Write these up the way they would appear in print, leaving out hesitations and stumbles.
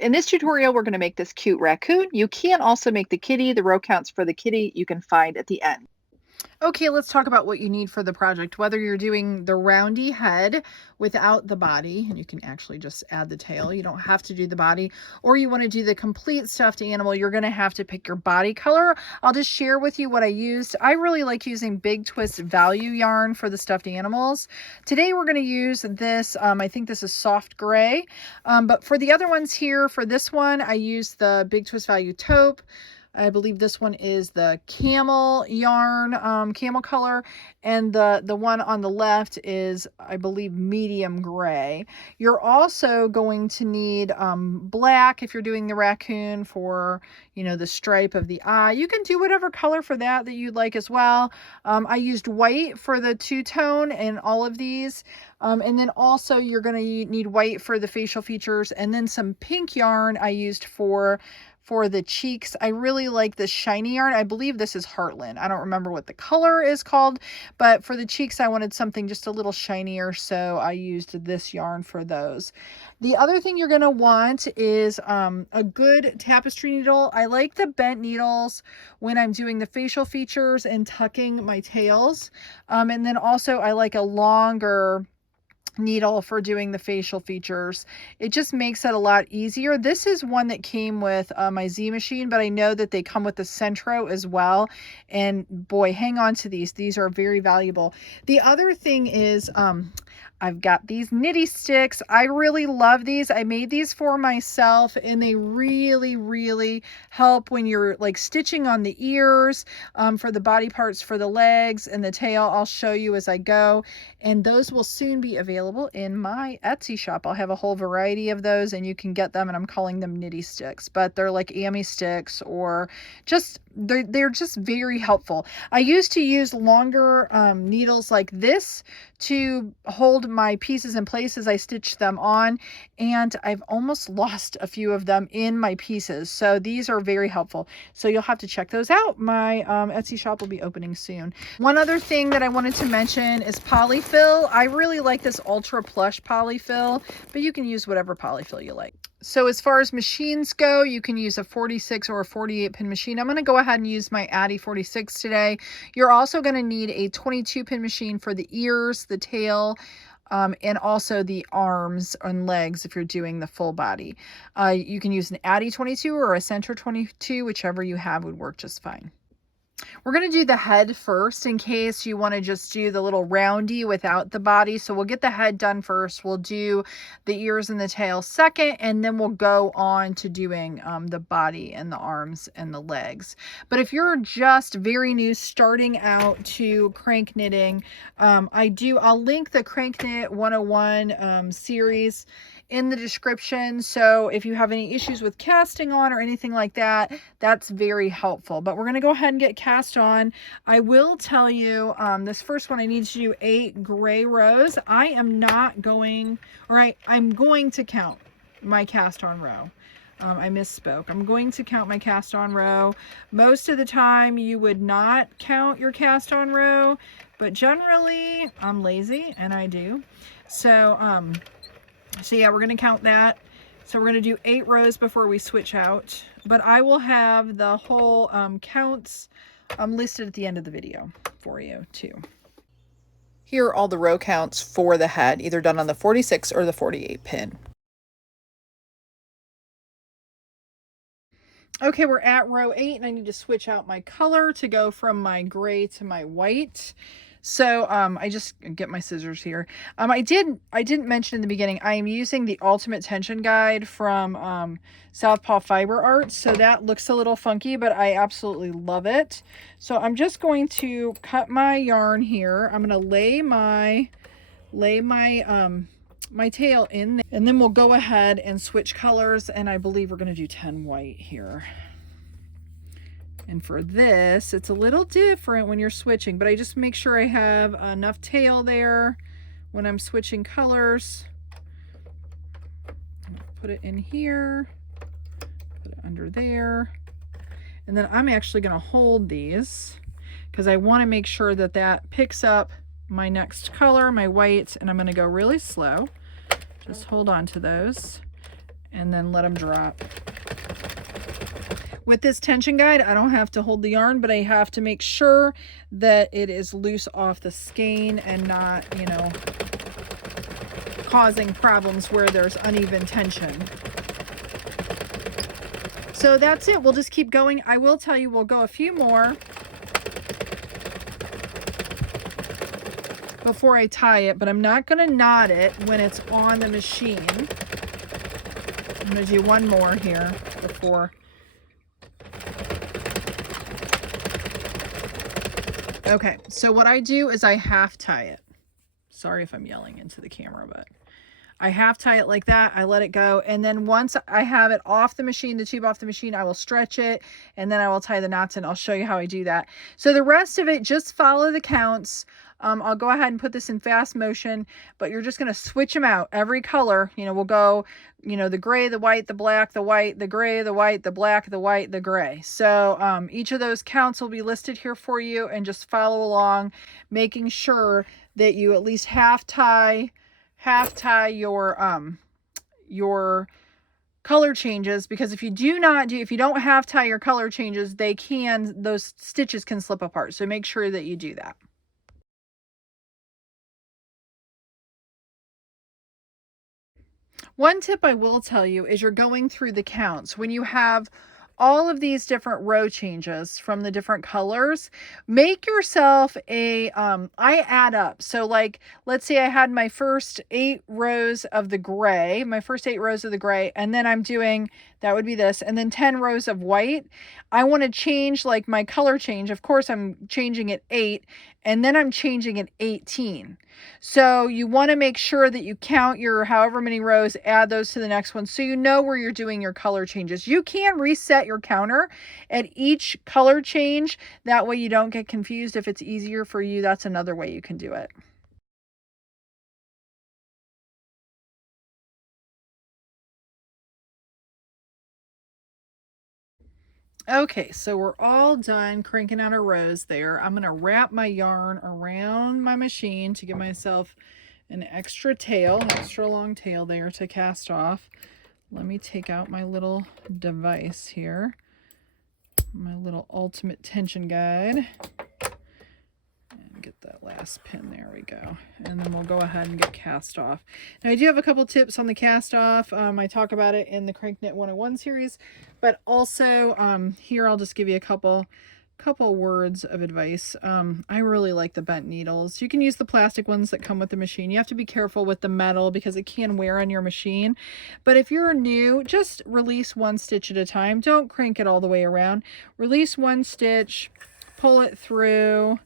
In this tutorial, we're going to make this cute raccoon. You can also make the kitty. The row counts for the kitty you can find at the end. Okay, let's talk about what you need for the project. Whether you're doing the roundy head without the body, and you can actually just add the tail, you don't have to do the body, or you want to do the complete stuffed animal, you're going to have to pick your body color. I'll just share with you what I used. I really like using Big Twist Value yarn for the stuffed animals. Today we're going to use this, I think this is soft gray, but for the other ones here, for this one, I used the Big Twist Value taupe. I believe this one is the camel yarn, camel color, and the one on the left is, I believe, medium gray. You're also going to need black if you're doing the raccoon for, you know, the stripe of the eye. You can do whatever color for that you'd like as well. I used white for the two-tone in all of these. And then also you're going to need white for the facial features, and then some pink yarn I used for the cheeks. I really like this shiny yarn. I believe this is Heartland. I don't remember what the color is called, but for the cheeks I wanted something just a little shinier, so I used this yarn for those. The other thing you're going to want is a good tapestry needle. I like the bent needles when I'm doing the facial features and tucking my tails. And then also I like a longer needle for doing the facial features. It just makes it a lot easier. This is one that came with my Z machine, but I know that they come with the Centro as well, and boy, hang on to these are very valuable. The other thing is I've got these knitty sticks. I really love these. I made these for myself, and they really help when you're like stitching on the ears, for the body parts, for the legs and the tail. I'll show you as I go, and those will soon be available in my Etsy shop. I'll have a whole variety of those, and you can get them, and I'm calling them knitty sticks, but they're like Ami sticks, or just they're just very helpful. I used to use longer needles like this to hold my pieces in place as I stitch them on, and I've almost lost a few of them in my pieces, so these are very helpful. So you'll have to check those out. My Etsy shop will be opening soon. One other thing that I wanted to mention is polyfill. I really like this ultra plush polyfill, but you can use whatever polyfill you like. So as far as machines go, you can use a 46 or a 48 pin machine. I'm going to go ahead and use my Addi 46 today. You're also going to need a 22 pin machine for the ears, the tail, and also the arms and legs if you're doing the full body. You can use an Addi 22 or a Centro 22, whichever you have would work just fine. We're going to do the head first in case you want to just do the little roundy without the body. So we'll get the head done first. We'll do the ears and the tail second, and then we'll go on to doing the body and the arms and the legs. But if you're just very new starting out to CranKnitting, I'll link the CranKnit 101 series in the description. So if you have any issues with casting on or anything like that, that's very helpful. But we're going to go ahead and get cast on. I will tell you, this first one, I need to do 8 gray rows. I am not going, or I'm going to count my cast on row. I misspoke. I'm going to count my cast on row. Most of the time you would not count your cast on row, but generally I'm lazy and I do. So yeah, we're going to count that. So we're going to do 8 rows before we switch out, but I will have the whole counts listed at the end of the video for you too. Here are all the row counts for the head, either done on the 46 or the 48 pin. Okay, we're at row 8, and I need to switch out my color to go from my gray to my white. So I just get my scissors here. I didn't mention in the beginning, I am using the Ultimate Tension Guide from Southpaw Fiber Arts. So that looks a little funky, but I absolutely love it. So I'm just going to cut my yarn here. I'm going to lay my tail in there, and then we'll go ahead and switch colors, and I believe we're going to do 10 white here. And for this, it's a little different when you're switching, but I just make sure I have enough tail there when I'm switching colors. Put it in here, put it under there, and then I'm actually going to hold these because I want to make sure that that picks up my next color, my white, and I'm going to go really slow. Just hold on to those. and then let them drop. With this tension guide, I don't have to hold the yarn, but I have to make sure that it is loose off the skein and not, you know, causing problems where there's uneven tension. So that's it. We'll just keep going. I will tell you, we'll go a few more before I tie it, but I'm not going to knot it when it's on the machine. I'm going to do one more here before. Okay, so what I do is I half tie it. Sorry if I'm yelling into the camera, but I half tie it like that. I let it go. And then once I have it off the machine, the tube off the machine, I will stretch it and then I will tie the knots, and I'll show you how I do that. So the rest of it, just follow the counts. I'll go ahead and put this in fast motion, but you're just going to switch them out. Every color, you know, we'll go, you know, the gray, the white, the black, the white, the gray, the white, the black, the white, the gray. So each of those counts will be listed here for you, and just follow along, making sure that you at least half tie your color changes, because if you don't half tie your color changes, those stitches can slip apart. So make sure that you do that. One tip I will tell you is you're going through the counts. When you have all of these different row changes from the different colors, make yourself I add up. So like, let's say I had my first 8 rows of the gray, and then I'm doing, that would be this, and then 10 rows of white. I want to change like my color change. Of course, I'm changing it 8, and then I'm changing it 18. So you want to make sure that you count your however many rows, add those to the next one, so you know where you're doing your color changes. You can reset your counter at each color change. That way you don't get confused. If it's easier for you, that's another way you can do it. Okay, so we're all done cranking out our rows there. I'm going to wrap my yarn around my machine to give myself an extra long tail there to cast off. Let me take out my little device here, my little ultimate tension guide, and get that last pin. There we go. And then we'll go ahead and get cast off. Now I do have a couple tips on the cast off. I talk about it in the CranKnit 101 series, but also here I'll just give you a couple words of advice. I really like the bent needles. You can use the plastic ones that come with the machine. You have to be careful with the metal because it can wear on your machine. But if you're new, just release one stitch at a time. Don't crank it all the way around. Release one stitch, pull it through,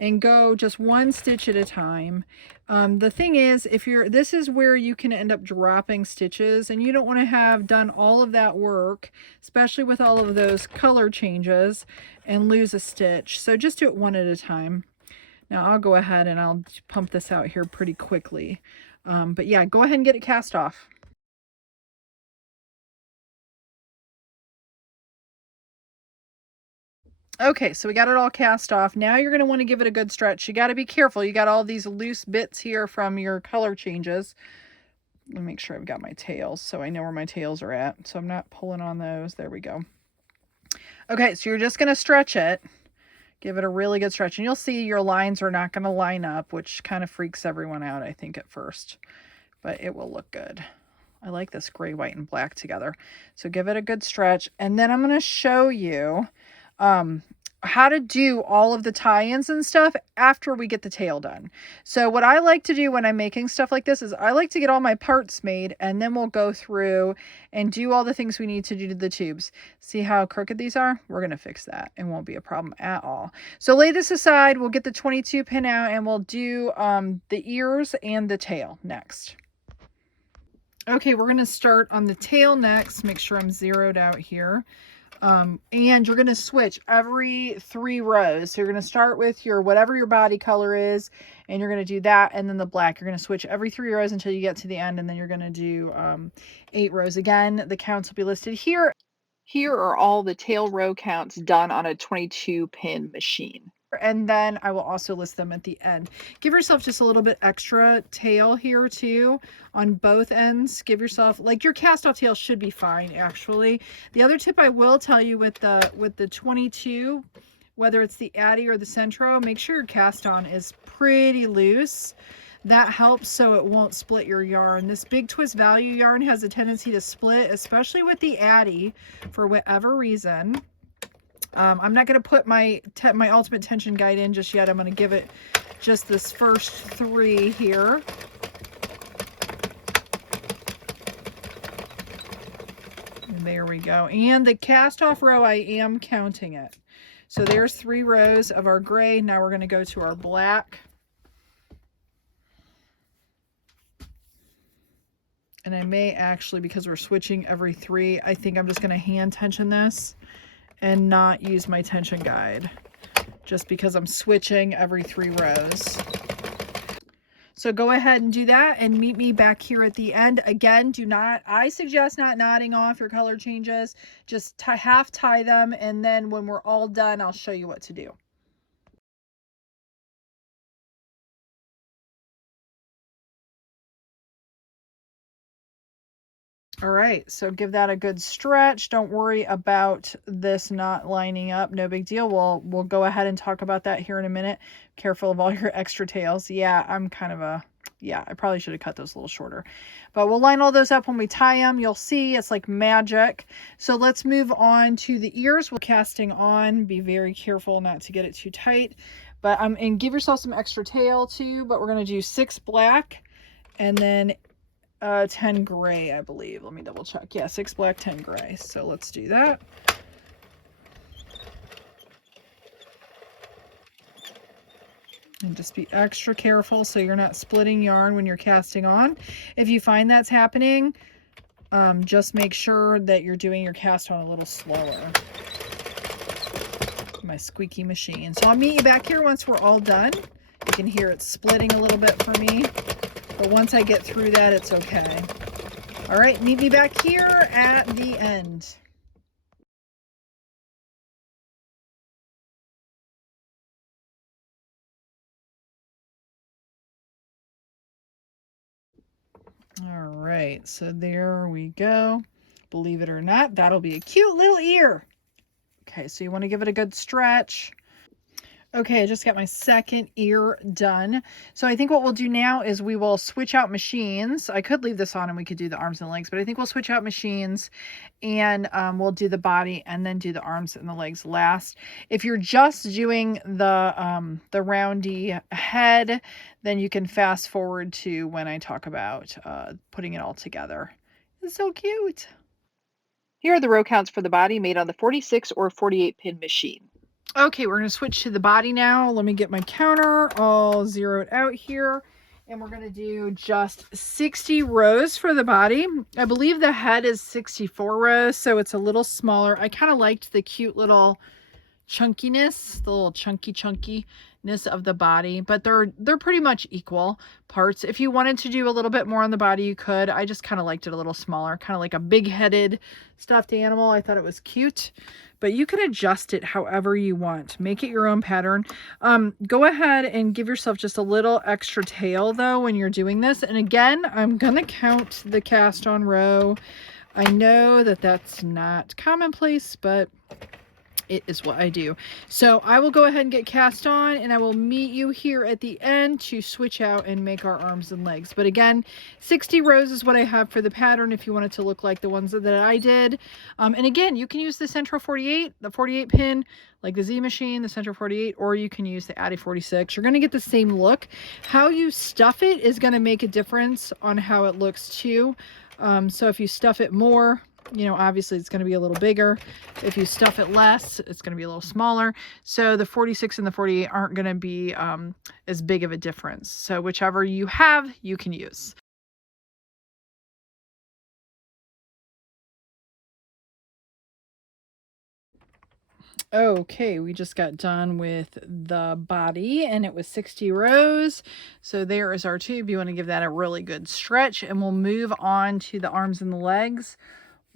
and go just one stitch at a time. The thing is, this is where you can end up dropping stitches, and you don't want to have done all of that work, especially with all of those color changes, and lose a stitch. So just do it one at a time. Now I'll go ahead and I'll pump this out here pretty quickly. But yeah, go ahead and get it cast off. Okay, so we got it all cast off. Now you're going to want to give it a good stretch. You got to be careful. You got all these loose bits here from your color changes. Let me make sure I've got my tails so I know where my tails are at. So I'm not pulling on those. There we go. Okay, so you're just going to stretch it. Give it a really good stretch. And you'll see your lines are not going to line up, which kind of freaks everyone out, I think, at first. But it will look good. I like this gray, white, and black together. So give it a good stretch. And then I'm going to show you how to do all of the tie-ins and stuff after we get the tail done. So what I like to do when I'm making stuff like this is I like to get all my parts made, and then we'll go through and do all the things we need to do to the tubes. See how crooked these are? We're going to fix that. It won't be a problem at all. So lay this aside. We'll get the 22 pin out, and we'll do the ears and the tail next. Okay, we're going to start on the tail next. Make sure I'm zeroed out here. And you're going to switch every 3 rows. So you're going to start with whatever your body color is, and you're going to do that, and then the black. You're going to switch every 3 rows until you get to the end, and then you're going to do 8 rows. Again, the counts will be listed here. Here are all the tail row counts done on a 22 pin machine. and then I will also list them at the end. Give yourself just a little bit extra tail here too on both ends. Give yourself, like, your cast off tail should be fine actually. The other tip I will tell you with the 22, whether it's the Addi or the Centro, make sure your cast on is pretty loose. That helps so it won't split your yarn. This Big Twist Value yarn has a tendency to split, especially with the Addi for whatever reason. I'm not going to put my ultimate tension guide in just yet. I'm going to give it just this first 3 here. And there we go. And the cast off row, I am counting it. So there's 3 rows of our gray. Now we're going to go to our black. And I may actually, because we're switching every 3, I think I'm just going to hand tension this and not use my tension guide, just because I'm switching every 3 rows. So go ahead and do that and meet me back here at the end. Again, I suggest not knotting off your color changes. Just half tie them, and then when we're all done, I'll show you what to do. All right, so give that a good stretch. Don't worry about this not lining up. No big deal. We'll go ahead and talk about that here in a minute. Careful of all your extra tails. Yeah, I probably should have cut those a little shorter. But we'll line all those up when we tie them. You'll see it's like magic. So let's move on to the ears. We're casting on. Be very careful not to get it too tight. But and give yourself some extra tail too. But we're going to do 6 black and then 10 gray, I believe. Let me double check. Yeah, 6 black, 10 gray. So let's do that. And just be extra careful so you're not splitting yarn when you're casting on. If you find that's happening, just make sure that you're doing your cast on a little slower. My squeaky machine. So I'll meet you back here once we're all done. You can hear it splitting a little bit for me. But once I get through that, it's okay. All right, meet me back here at the end. All right, so there we go. Believe it or not, that'll be a cute little ear. Okay, so you want to give it a good stretch. Okay, I just got my second ear done. So I think what we'll do now is we will switch out machines. I could leave this on and we could do the arms and legs, but I think we'll switch out machines and we'll do the body and then do the arms and the legs last. If you're just doing the roundy head, then you can fast forward to when I talk about putting it all together. It's so cute. Here are the row counts for the body made on the 46 or 48 pin machine. Okay, we're going to switch to the body now. Let me get my counter all zeroed out here. And we're going to do just 60 rows for the body. I believe the head is 64 rows, so it's a little smaller. I kind of liked the cute little chunkiness, the little chunkiness of the body, but they're pretty much equal parts. If you wanted to do a little bit more on the body, you could. I just kind of liked it a little smaller, kind of like a big-headed stuffed animal. I thought it was cute, but you can adjust it however you want. Make it your own pattern. Go ahead and give yourself just a little extra tail though when you're doing this. And again, I'm gonna count the cast on row. I know that that's not commonplace, but it is what I do. So I will go ahead and get cast on, and I will meet you here at the end to switch out and make our arms and legs. But again, 60 rows is what I have for the pattern if you want it to look like the ones that I did. And again, you can use the Centro 48, the 48 pin, like the Z machine, the Centro 48, or you can use the Addi 46. You're going to get the same look. How you stuff it is going to make a difference on how it looks too. So if you stuff it more, you know, obviously it's going to be a little bigger. If you stuff it less, it's going to be a little smaller. So the 46 and the 48 aren't going to be as big of a difference. So whichever you have, you can use. Okay, we just got done with the body and it was 60 rows. So there is our tube. You want to give that a really good stretch, and we'll move on to the arms and the legs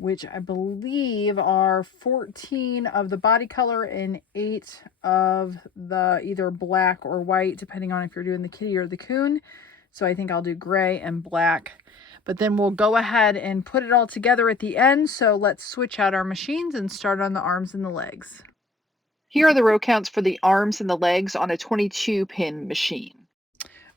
which I believe are 14 of the body color and 8 of the either black or white, depending on if you're doing the kitty or the coon. So I think I'll do gray and black. But then we'll go ahead and put it all together at the end. So let's switch out our machines and start on the arms and the legs. Here are the row counts for the arms and the legs on a 22-pin machine.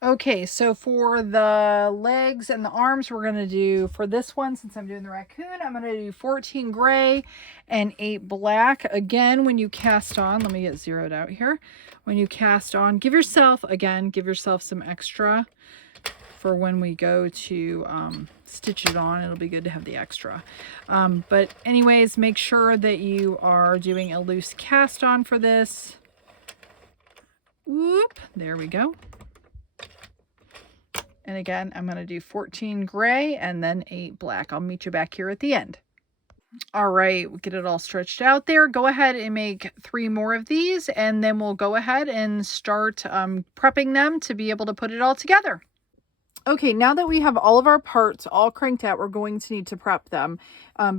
Okay, so for the legs and the arms, we're going to do, for this one, since I'm doing the raccoon, I'm going to do 14 gray and 8 black. Again, when you cast on, let me get zeroed out here. When you cast on, give yourself some extra for when we go to stitch it on. It'll be good to have the extra. But anyways, make sure that you are doing a loose cast on for this. Whoop, there we go. And again, I'm going to do 14 gray and then 8 black. I'll meet you back here at the end. All right, we'll get it all stretched out there. Go ahead and make 3 more of these, and then we'll go ahead and start prepping them to be able to put it all together. Okay, now that we have all of our parts all cranked out, we're going to need to prep them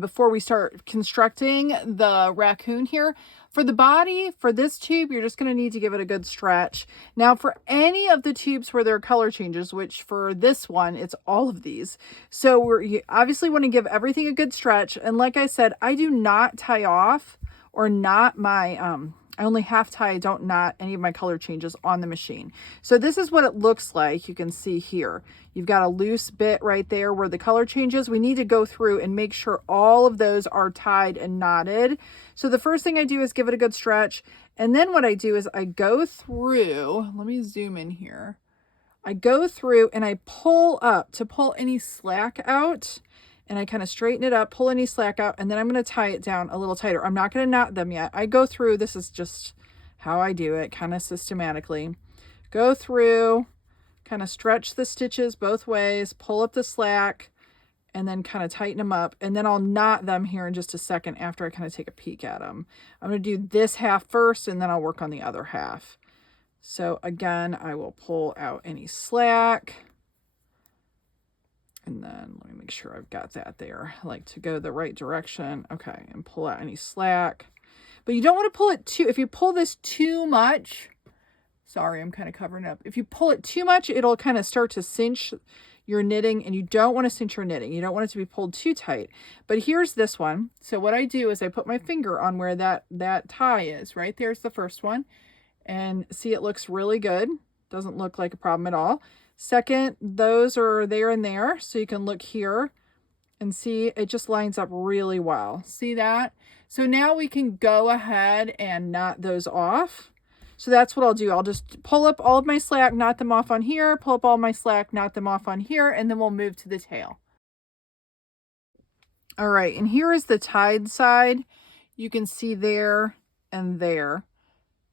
before we start constructing the raccoon here. For the body, for this tube, you're just going to need to give it a good stretch. Now, for any of the tubes where there are color changes, which for this one, it's all of these. So you obviously want to give everything a good stretch. And like I said, I do not tie off or knot my... I only half tie, I don't knot any of my color changes on the machine. So this is what it looks like. You can see here. You've got a loose bit right there where the color changes. We need to go through and make sure all of those are tied and knotted. So the first thing I do is give it a good stretch. And then what I do is I go through, let me zoom in here. I go through and I pull up to pull any slack out. And I kind of straighten it up, pull any slack out, and then I'm going to tie it down a little tighter. I'm not going to knot them yet. I go through, this is just how I do it, kind of systematically. Go through, kind of stretch the stitches both ways, pull up the slack, and then kind of tighten them up. And then I'll knot them here in just a second after I kind of take a peek at them. I'm going to do this half first, and then I'll work on the other half. So again, I will pull out any slack. And then let me make sure I've got that there. I like to go the right direction. Okay, and pull out any slack. But you don't want to pull it too, if you pull this too much, sorry, I'm kind of covering up. If you pull it too much, it'll kind of start to cinch your knitting, and you don't want to cinch your knitting. You don't want it to be pulled too tight. But here's this one. So what I do is I put my finger on where that tie is. Right there's the first one. And see, it looks really good. Doesn't look like a problem at all. Second, those are there and there, so you can look here and see it just lines up really well. See that? So now we can go ahead and knot those off. So that's what I'll do. I'll just pull up all of my slack, knot them off on here, pull up all my slack, knot them off on here, and then we'll move to the tail. All right, and here is the tied side. You can see there and there.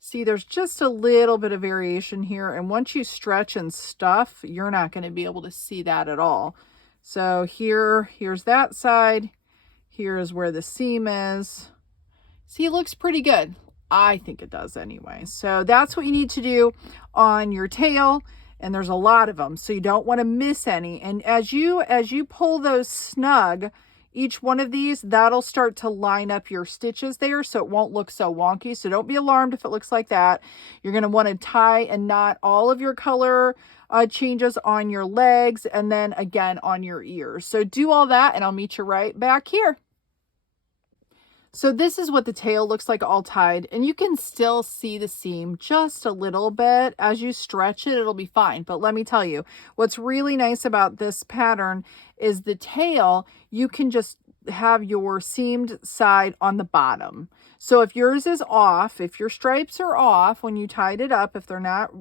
See, there's just a little bit of variation here. And once you stretch and stuff, you're not going to be able to see that at all. So here's that side. Here's where the seam is. See, it looks pretty good. I think it does anyway. So that's what you need to do on your tail. And there's a lot of them, so you don't want to miss any. And as you pull those snug, each one of these, that'll start to line up your stitches there, so it won't look so wonky. So don't be alarmed if it looks like that. You're going to want to tie and knot all of your color changes on your legs, and then again on your ears. So do all that, and I'll meet you right back here. So this is what the tail looks like all tied, and you can still see the seam just a little bit. As you stretch it, it'll be fine. But let me tell you, what's really nice about this pattern is the tail, you can just have your seamed side on the bottom. So if yours is off, if your stripes are off when you tied it up, if they're not,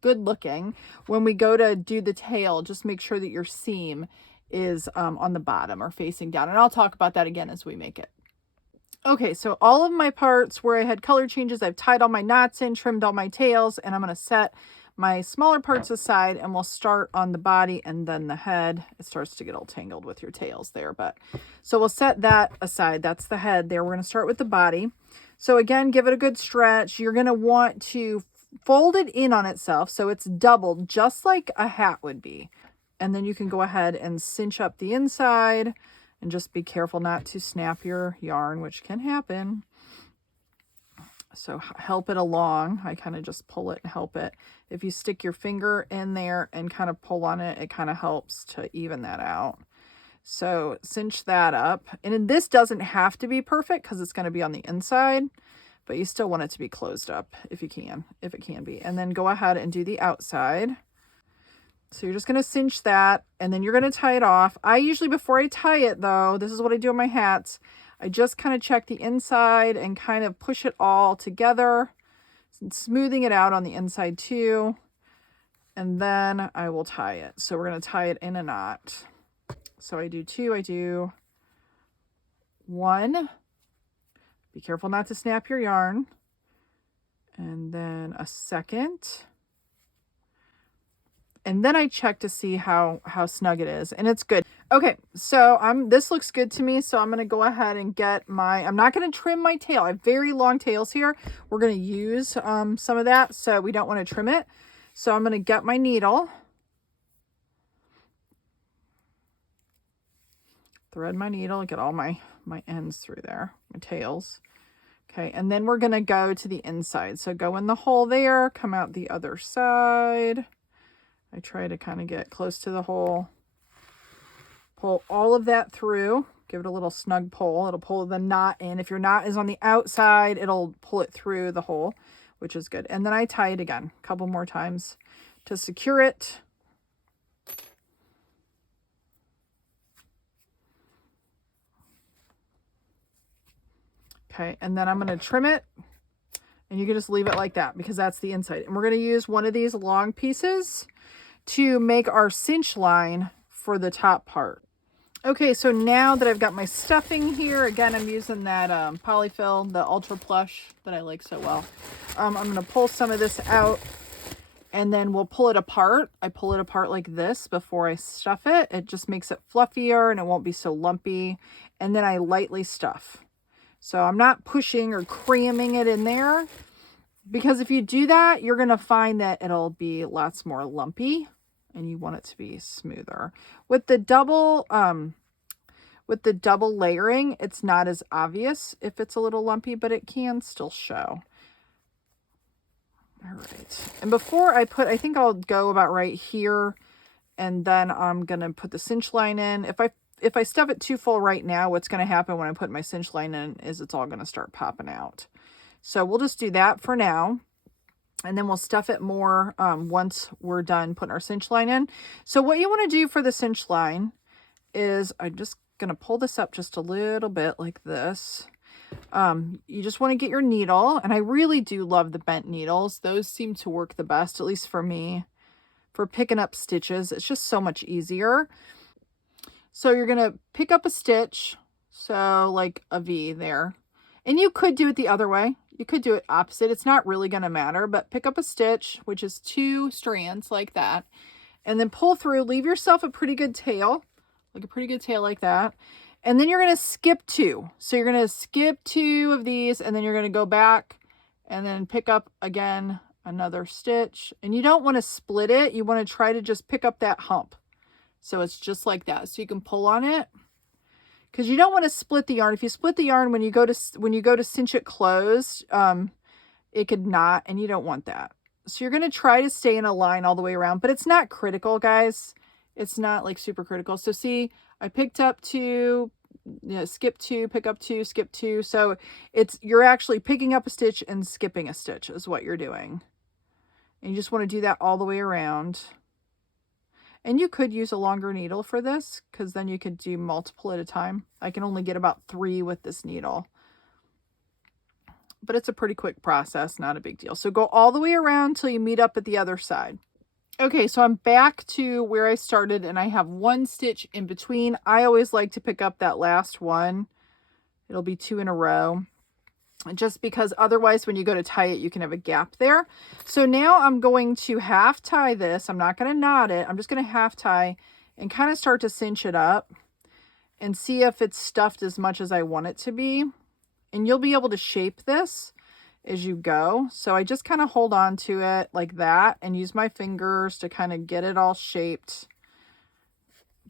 good looking, when we go to do the tail, just make sure that your seam is on the bottom or facing down. And I'll talk about that again as we make it. Okay, so all of my parts where I had color changes, I've tied all my knots in, trimmed all my tails, and I'm going to set my smaller parts aside, and we'll start on the body and then the head. It starts to get all tangled with your tails there, but so we'll set that aside. That's the head there. We're going to start with the body. So again, give it a good stretch. You're going to want to fold it in on itself so it's doubled, just like a hat would be. And then you can go ahead and cinch up the inside And just be careful not to snap your yarn, which can happen. So help it along. I kind of just pull it and help it. If you stick your finger in there and kind of pull on it, it kind of helps to even that out. So cinch that up. And this doesn't have to be perfect because it's going to be on the inside, but you still want it to be closed up if it can be. And then go ahead and do the outside. So you're just going to cinch that, and then you're going to tie it off. I usually, before I tie it though, this is what I do on my hats. I just kind of check the inside and kind of push it all together, smoothing it out on the inside too. And then I will tie it. So we're going to tie it in a knot. So I do 1. Be careful not to snap your yarn. And then a second. And then I check to see how snug it is, and it's good. Okay, so this looks good to me, so I'm going to go ahead and get I'm not going to trim my tail. I have very long tails here. We're going to use some of that, so we don't want to trim it. So I'm going to get my needle, thread my needle, get all my ends through there, my tails. Okay, and then we're going to go to the inside. So go in the hole there, come out the other side. I try to kind of get close to the hole, pull all of that through, give it a little snug pull. It'll pull the knot in. If your knot is on the outside, it'll pull it through the hole, which is good. And then I tie it again a couple more times to secure it. Okay, and then I'm going to trim it, and you can just leave it like that because that's the inside. And we're going to use one of these long pieces to make our cinch line for the top part. Okay, so now that I've got my stuffing here, again, I'm using that polyfill, the Ultra Plush that I like so well. I'm going to pull some of this out, and then we'll pull it apart. I pull it apart like this before I stuff it. It just makes it fluffier and it won't be so lumpy. And then I lightly stuff. So I'm not pushing or cramming it in there, because if you do that, you're going to find that it'll be lots more lumpy, and you want it to be smoother. With the double layering, it's not as obvious if it's a little lumpy, but it can still show. All right. And before I think I'll go about right here, and then I'm going to put the cinch line in. If I stuff it too full right now, what's going to happen when I put my cinch line in is it's all going to start popping out. So we'll just do that for now. And then we'll stuff it more once we're done putting our cinch line in. So what you want to do for the cinch line is, I'm just going to pull this up just a little bit like this. You just want to get your needle. And I really do love the bent needles. Those seem to work the best, at least for me, for picking up stitches. It's just so much easier. So you're going to pick up a stitch. So like a V there. And you could do it the other way. You could do it opposite. It's not really going to matter, but pick up a stitch, which is 2 strands like that, and then pull through, leave yourself a pretty good tail, like that. And then you're going to skip 2. So you're going to skip 2 of these, and then you're going to go back and then pick up again another stitch. And you don't want to split it. You want to try to just pick up that hump. So it's just like that. So you can pull on it, because you don't want to split the yarn. If you split the yarn when you go to cinch it closed, it could knot, and you don't want that. So you're going to try to stay in a line all the way around, but it's not critical, guys. It's not like super critical. So see, I picked up 2, skip 2, pick up 2, skip 2. So you're actually picking up a stitch and skipping a stitch is what you're doing. And you just want to do that all the way around. And you could use a longer needle for this, because then you could do multiple at a time. I can only get about 3 with this needle. But it's a pretty quick process, not a big deal. So go all the way around till you meet up at the other side. Okay, so I'm back to where I started, and I have 1 stitch in between. I always like to pick up that last one. It'll be 2 in a row, just because otherwise when you go to tie it, you can have a gap there. So now I'm going to half tie this. I'm not going to knot it. I'm just going to half tie and kind of start to cinch it up and see if it's stuffed as much as I want it to be. And you'll be able to shape this as you go. So I just kind of hold on to it like that and use my fingers to kind of get it all shaped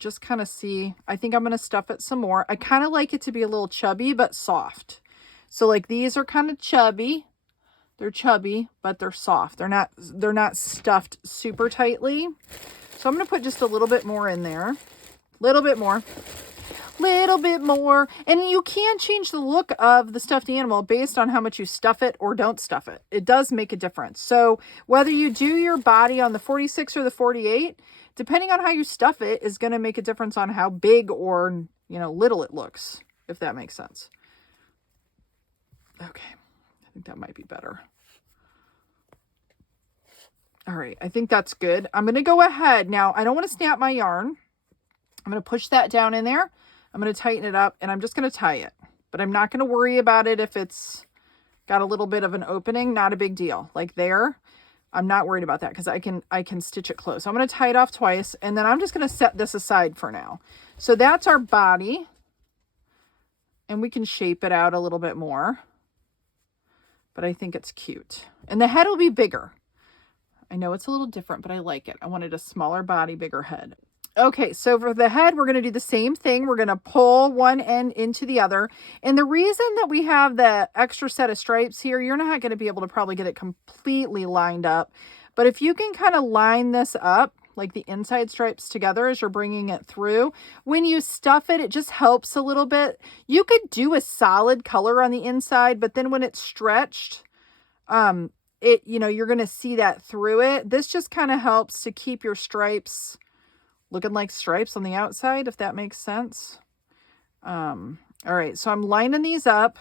just kind of see. I think I'm going to stuff it some more. I kind of like it to be a little chubby, but soft. So like these are kind of chubby. They're chubby, but they're soft. They're not stuffed super tightly. So I'm going to put just a little bit more in there. Little bit more. Little bit more. And you can change the look of the stuffed animal based on how much you stuff it or don't stuff it. It does make a difference. So whether you do your body on the 46 or the 48, depending on how you stuff it is going to make a difference on how big or, little it looks, if that makes sense. Okay. I think that might be better. All right. I think that's good. I'm going to go ahead. Now, I don't want to snap my yarn. I'm going to push that down in there. I'm going to tighten it up and I'm just going to tie it. But I'm not going to worry about it if it's got a little bit of an opening. Not a big deal. Like there, I'm not worried about that because I can stitch it close. So I'm going to tie it off twice and then I'm just going to set this aside for now. So that's our body. And we can shape it out a little bit more. But I think it's cute. And the head will be bigger. I know it's a little different, but I like it. I wanted a smaller body, bigger head. Okay, so for the head, we're going to do the same thing. We're going to pull one end into the other. And the reason that we have the extra set of stripes here, you're not going to be able to probably get it completely lined up. But if you can kind of line this up, like the inside stripes together as you're bringing it through, when you stuff it, it just helps a little bit. You could do a solid color on the inside, but then when it's stretched, you're going to see that through it. This just kind of helps to keep your stripes looking like stripes on the outside, if that makes sense. All right, so I'm lining these up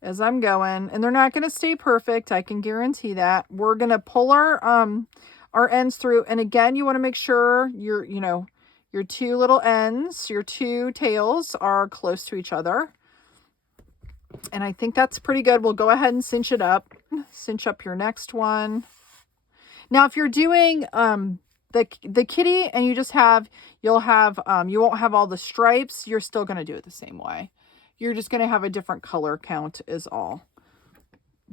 as I'm going, and they're not going to stay perfect. I can guarantee that. We're going to pull our ends through, and again, you want to make sure your two little ends, your two tails are close to each other. And I think that's pretty good. We'll go ahead and cinch it up. Cinch up your next one. Now, if you're doing the kitty and you won't have all the stripes, you're still going to do it the same way. You're just going to have a different color count is all.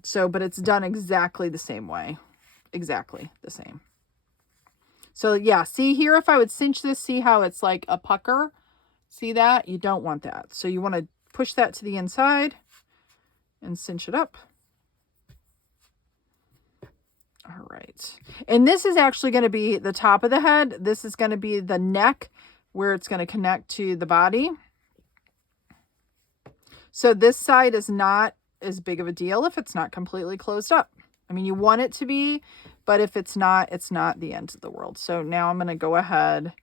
So, but it's done exactly the same way. Exactly the same. So yeah, see here, if I would cinch this, see how it's like a pucker? See that? You don't want that. So you want to push that to the inside and cinch it up. All right. And this is actually going to be the top of the head. This is going to be the neck where it's going to connect to the body. So this side is not as big of a deal if it's not completely closed up. I mean, you want it to be, but if it's not the end of the world. So now I'm going to go ahead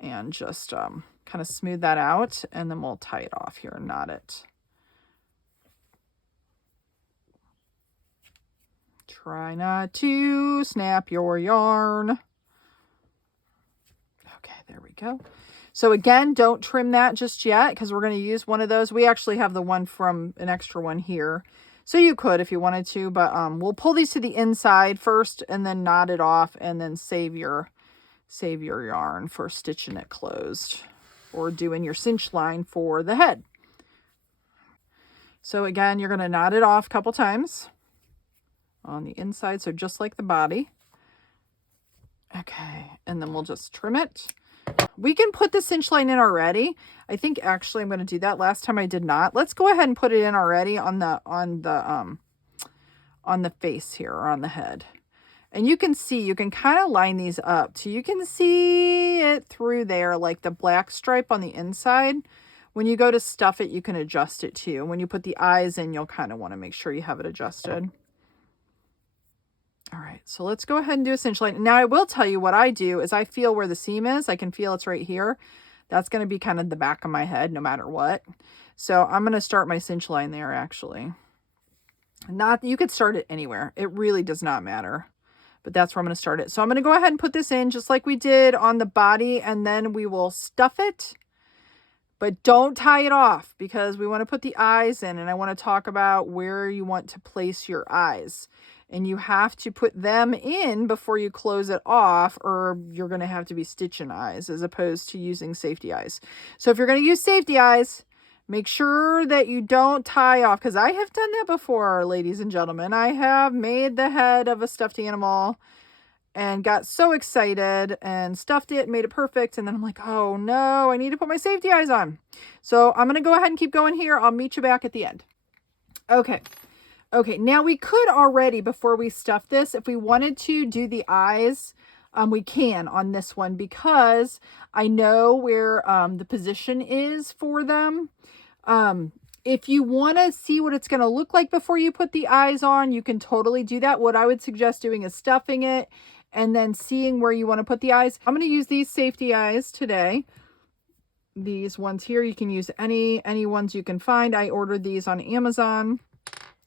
and just kind of smooth that out, and then we'll tie it off here and knot it. Try not to snap your yarn. Okay, there we go. So again, don't trim that just yet because we're going to use one of those. We actually have the one from an extra one here. So you could if you wanted to, but we'll pull these to the inside first and then knot it off and then save your yarn for stitching it closed or doing your cinch line for the head. So again, you're going to knot it off a couple times on the inside, so just like the body. Okay, and then we'll just trim it. We can put the cinch line in already. I think actually I'm going to do that. Last time I did not. Let's go ahead and put it in already on the face here, or on the head. And you can see, you can kind of line these up too. You can see it through there, like the black stripe on the inside. When you go to stuff it, you can adjust it too. When you put the eyes in, you'll kind of want to make sure you have it adjusted. All right, so let's go ahead and do a cinch line. Now I will tell you what I do is I feel where the seam is. I can feel it's right here. That's going to be kind of the back of my head no matter what. So I'm going to start my cinch line there actually. You could start it anywhere. It really does not matter. But that's where I'm going to start it. So I'm going to go ahead and put this in just like we did on the body, and then we will stuff it. But don't tie it off because we want to put the eyes in, and I want to talk about where you want to place your eyes. And you have to put them in before you close it off, or you're going to have to be stitching eyes as opposed to using safety eyes. So if you're going to use safety eyes, make sure that you don't tie off, because I have done that before, ladies and gentlemen. I have made the head of a stuffed animal and got so excited and stuffed it, made it perfect. And then I'm like, oh no, I need to put my safety eyes on. So I'm going to go ahead and keep going here. I'll meet you back at the end. Okay. Okay, now we could already, before we stuff this, if we wanted to do the eyes, we can on this one, because I know where the position is for them. If you want to see what it's going to look like before you put the eyes on, you can totally do that. What I would suggest doing is stuffing it and then seeing where you want to put the eyes. I'm going to use these safety eyes today. These ones here, you can use any ones you can find. I ordered these on Amazon.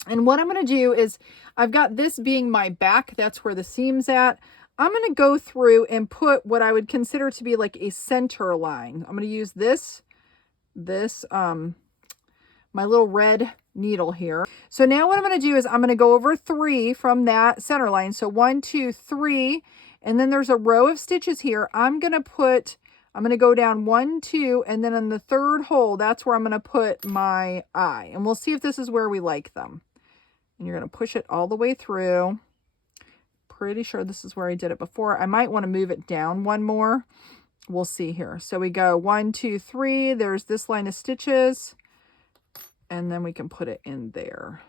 And what I'm going to do is, I've got this being my back. That's where the seam's at. I'm going to go through and put what I would consider to be like a center line. I'm going to use this, my little red needle here. So now what I'm going to do is I'm going to go over 3 from that center line. So 1, 2, 3, and then there's a row of stitches here. I'm going to go down 1, 2, and then in the third hole, that's where I'm going to put my eye. And we'll see if this is where we like them. And you're going to push it all the way through. Pretty sure this is where I did it before. I might want to move it down one more. We'll see here. So we go 1, 2, 3. There's this line of stitches. And then we can put it in there.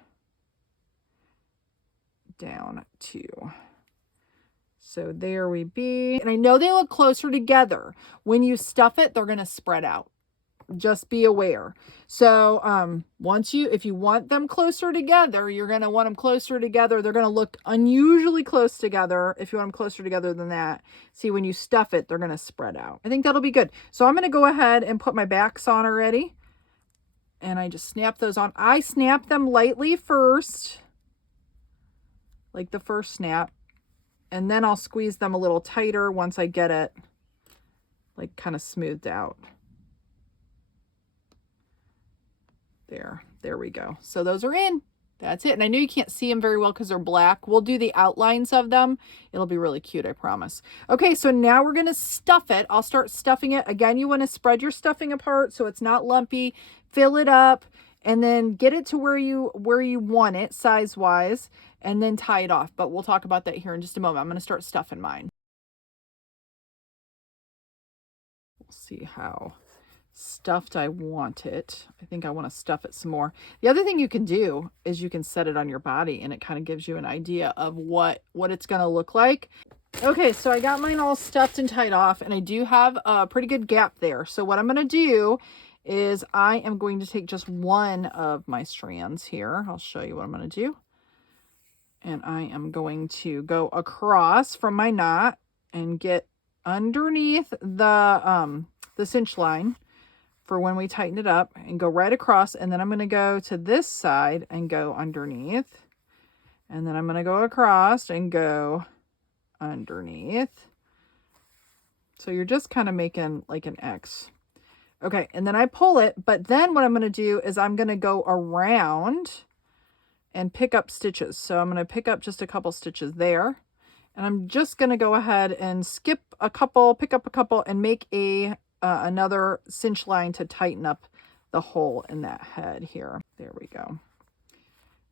Down 2. So there we be. And I know they look closer together. When you stuff it, they're going to spread out. Just be aware. So if you want them closer together, you're going to want them closer together. They're going to look unusually close together. If you want them closer together than that, see, when you stuff it, they're going to spread out. I think that'll be good. So I'm going to go ahead and put my backs on already. And I just snap those on. I snap them lightly first, like the first snap. And then I'll squeeze them a little tighter once I get it like kind of smoothed out. There we go. So those are in. That's it. And I know you can't see them very well because they're black. We'll do the outlines of them. It'll be really cute, I promise. Okay, so now we're going to stuff it. I'll start stuffing it. Again, you want to spread your stuffing apart so it's not lumpy. Fill it up and then get it to where you want it size-wise, and then tie it off. But we'll talk about that here in just a moment. I'm going to start stuffing mine. We'll see how stuffed I want it. I think I want to stuff it some more. The other thing you can do is you can set it on your body, and it kind of gives you an idea of what it's going to look like. Okay, so I got mine all stuffed and tied off, and I do have a pretty good gap there. So what I'm going to do is I am going to take just one of my strands here. I'll show you what I'm going to do. And I am going to go across from my knot and get underneath the cinch line for when we tighten it up, and go right across. And then I'm going to go to this side and go underneath. And then I'm going to go across and go underneath. So you're just kind of making like an X. Okay, and then I pull it, but then what I'm going to do is I'm going to go around and pick up stitches. So I'm going to pick up just a couple stitches there. And I'm just going to go ahead and skip a couple, pick up a couple, and make another cinch line to tighten up the hole in that head here. There we go.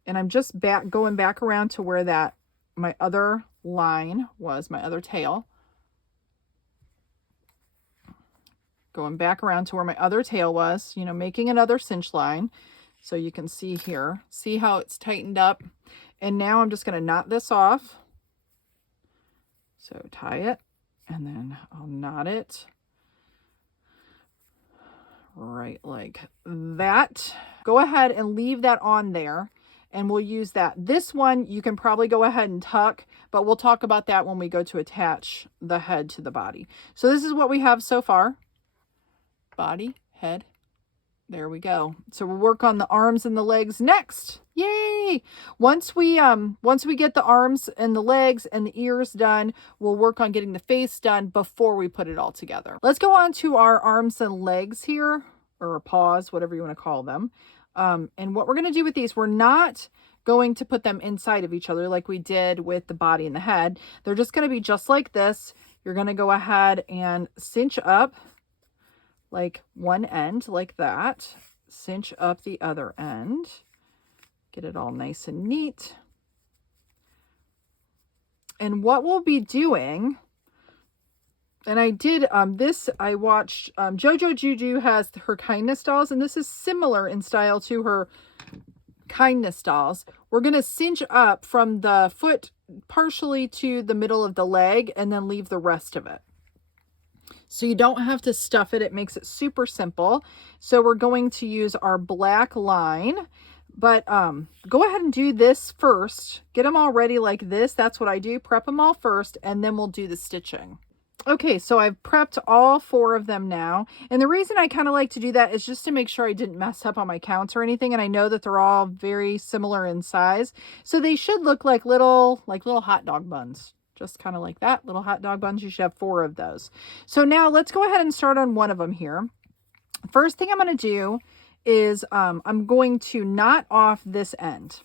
And I'm just going back around to where my other line was, my other tail. Going back around to where my other tail was, making another cinch line. So you can see here, see how it's tightened up. And now I'm just going to knot this off. So tie it, and then I'll knot it right like that. Go ahead and leave that on there, and we'll use that. This one you can probably go ahead and tuck, but we'll talk about that when we go to attach the head to the body. So this is what we have so far. Body, head. There we go. So we'll work on the arms and the legs next. Yay! Once we get the arms and the legs and the ears done, we'll work on getting the face done before we put it all together. Let's go on to our arms and legs here, or paws, whatever you want to call them. And what we're going to do with these, we're not going to put them inside of each other like we did with the body and the head. They're just going to be just like this. You're going to go ahead and cinch up like one end like that, cinch up the other end, get it all nice and neat. And what we'll be doing, and I did I watched JoJo Juju has her kindness dolls, and this is similar in style to her kindness dolls. We're going to cinch up from the foot partially to the middle of the leg and then leave the rest of it. So you don't have to stuff it. It makes it super simple. So we're going to use our black line, but go ahead and do this first. Get them all ready like this. That's what I do. Prep them all first, and then we'll do the stitching. Okay, so I've prepped all 4 of them now. And the reason I kind of like to do that is just to make sure I didn't mess up on my counts or anything. And I know that they're all very similar in size. So they should look like little hot dog buns. Just kind of like that, little hot dog buns. You should have 4 of those. So now let's go ahead and start on one of them here. First thing I'm going to do is I'm going to knot off this end.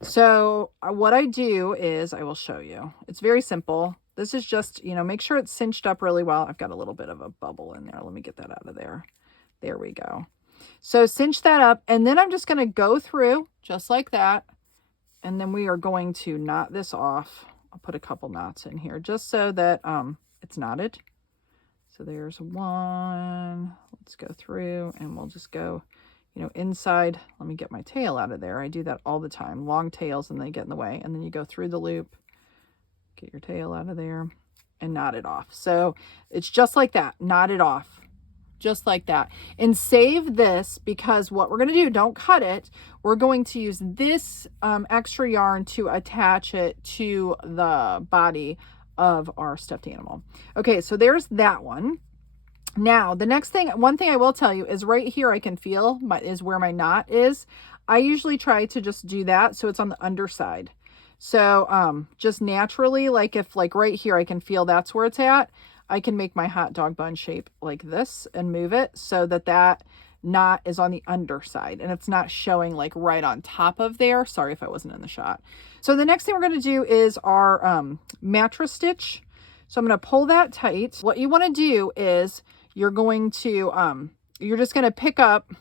So what I do is I will show you. It's very simple. This is just, make sure it's cinched up really well. I've got a little bit of a bubble in there. Let me get that out of there. There we go. So cinch that up, and then I'm just going to go through just like that. And then we are going to knot this off. I'll put a couple knots in here just so that it's knotted. So there's one. Let's go through, and we'll just go, inside. Let me get my tail out of there. I do that all the time. Long tails, and they get in the way. And then you go through the loop. Get your tail out of there and knot it off. So it's just like that. Knot it off. Just like that. And save this, because what we're going to do, don't cut it. We're going to use this extra yarn to attach it to the body of our stuffed animal. Okay, so there's that one. Now, the next thing, one thing I will tell you is right here I can feel is where my knot is. I usually try to just do that so it's on the underside. So just naturally, like if right here I can feel that's where it's at, I can make my hot dog bun shape like this and move it so that knot is on the underside and it's not showing like right on top of there. Sorry if I wasn't in the shot. So the next thing we're going to do is our mattress stitch. So I'm going to pull that tight. What you want to do is you're going to, you're just going to pick up,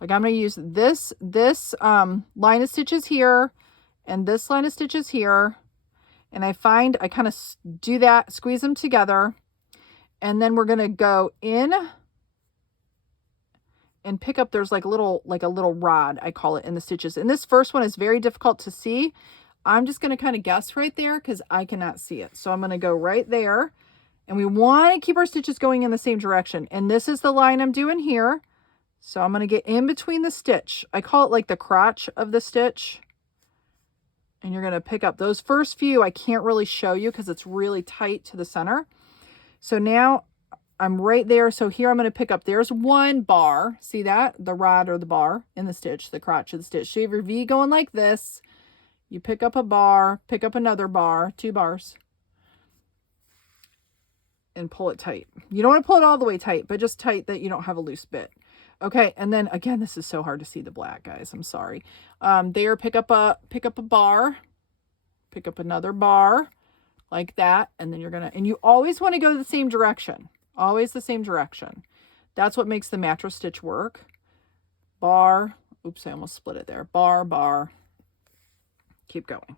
like I'm going to use this line of stitches here and this line of stitches here. And I kind of do that, squeeze them together. And then we're going to go in and pick up, there's like a little rod, I call it, in the stitches. And this first one is very difficult to see. I'm just going to kind of guess right there because I cannot see it. So I'm going to go right there. And we want to keep our stitches going in the same direction. And this is the line I'm doing here. So I'm going to get in between the stitch. I call it like the crotch of the stitch. And you're going to pick up those first few. I can't really show you because it's really tight to the center. So now I'm right there. So here I'm going to pick up, there's one bar. See that? The rod or the bar in the stitch, the crotch of the stitch. So you have your V going like this. You pick up a bar, pick up another bar, 2 bars. And pull it tight. You don't want to pull it all the way tight, but just tight that you don't have a loose bit. Okay, and then again, this is so hard to see the black, guys. I'm sorry. There, pick up a bar, pick up another bar, like that, and then you're gonna. And you always want to go the same direction. Always the same direction. That's what makes the mattress stitch work. Bar. Oops, I almost split it there. Bar, bar. Keep going.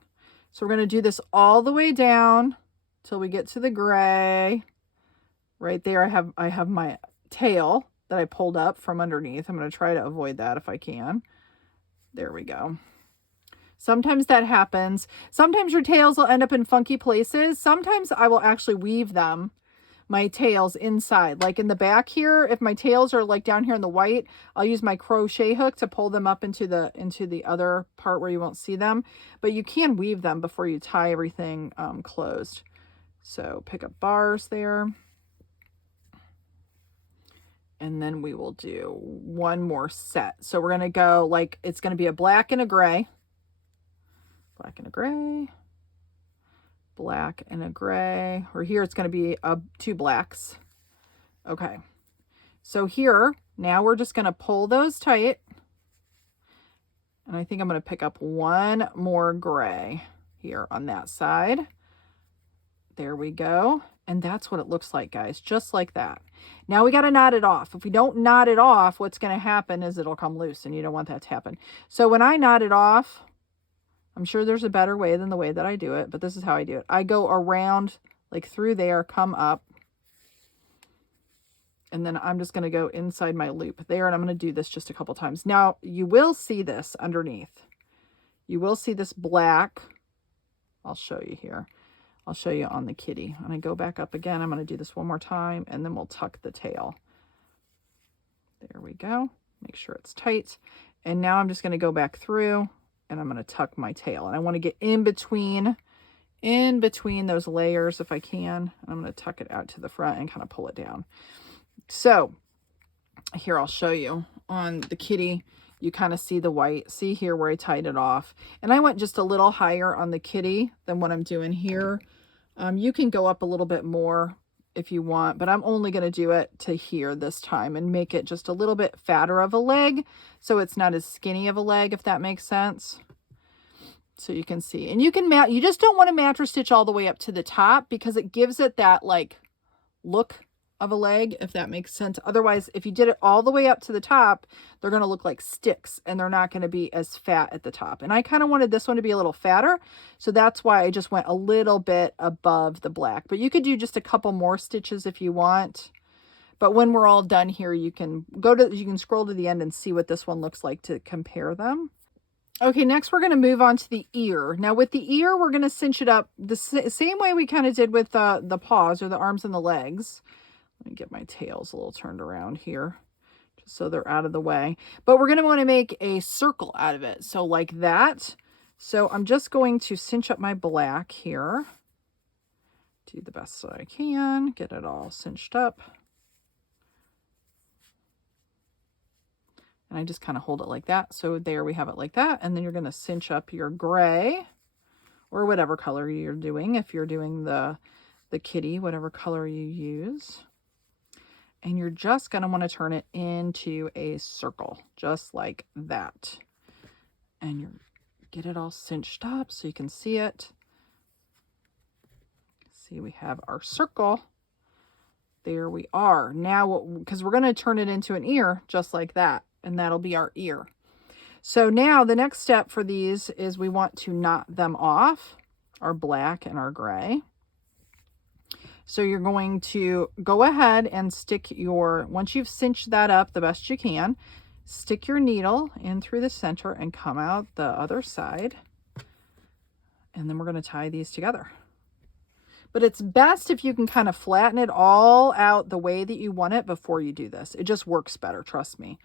So we're gonna do this all the way down till we get to the gray. Right there, I have my tail that I pulled up from underneath. I'm going to try to avoid that if I can. There we go. Sometimes that happens. Sometimes your tails will end up in funky places. Sometimes I will actually weave them, my tails, inside. Like in the back here, if my tails are like down here in the white, I'll use my crochet hook to pull them up into the other part where you won't see them. But you can weave them before you tie everything closed. So pick up bars there. And then we will do one more set. So we're going to go like, it's going to be a black and a gray. Black and a gray. Black and a gray. Or here it's going to be 2 blacks. Okay. So here, now we're just going to pull those tight. And I think I'm going to pick up one more gray here on that side. There we go. And that's what it looks like, guys, just like that. Now we got to knot it off. If we don't knot it off, what's going to happen is it'll come loose, and you don't want that to happen. So when I knot it off, I'm sure there's a better way than the way that I do it, but this is how I do it. I go around, like through there, come up, and then I'm just going to go inside my loop there, and I'm going to do this just a couple times. Now, you will see this underneath. You will see this black. I'll show you here. I'll show you on the kitty. And I go back up again. I'm going to do this one more time, and then we'll tuck the tail. There we go. Make sure it's tight. And now I'm just going to go back through, and I'm going to tuck my tail. And I want to get in between those layers if I can. And I'm going to tuck it out to the front and kind of pull it down. So here, I'll show you on the kitty. You kind of see the white. See here where I tied it off. And I went just a little higher on the kitty than what I'm doing here. You can go up a little bit more if you want, but I'm only going to do it to here this time and make it just a little bit fatter of a leg, so it's not as skinny of a leg, if that makes sense. So you can see, and you can you just don't want to mattress stitch all the way up to the top, because it gives it that like look of a leg, if that makes sense. Otherwise, if you did it all the way up to the top, they're going to look like sticks, and they're not going to be as fat at the top. And I kind of wanted this one to be a little fatter, so that's why I just went a little bit above the black. But you could do just a couple more stitches if you want. But when we're all done here, you can scroll to the end and see what this one looks like to compare them. Okay, next we're going to move on to the ear. Now with the ear, we're going to cinch it up the same way we kind of did with the paws, or the arms and the legs. Let me get my tails a little turned around here, just so they're out of the way. But we're going to want to make a circle out of it. So like that. So I'm just going to cinch up my black here. Do the best that I can. Get it all cinched up. And I just kind of hold it like that. So there we have it like that. And then you're going to cinch up your gray, or whatever color you're doing. If you're doing the kitty, whatever color you use. And you're just going to want to turn it into a circle, just like that. And you get it all cinched up so you can see it. See, we have our circle. There we are. Now, because we're going to turn it into an ear, just like that. And that'll be our ear. So now the next step for these is we want to knot them off, our black and our gray. So you're going to go ahead and stick once you've cinched that up the best you can, stick your needle in through the center and come out the other side. And then we're going to tie these together. But it's best if you can kind of flatten it all out the way that you want it before you do this. It just works better, trust me.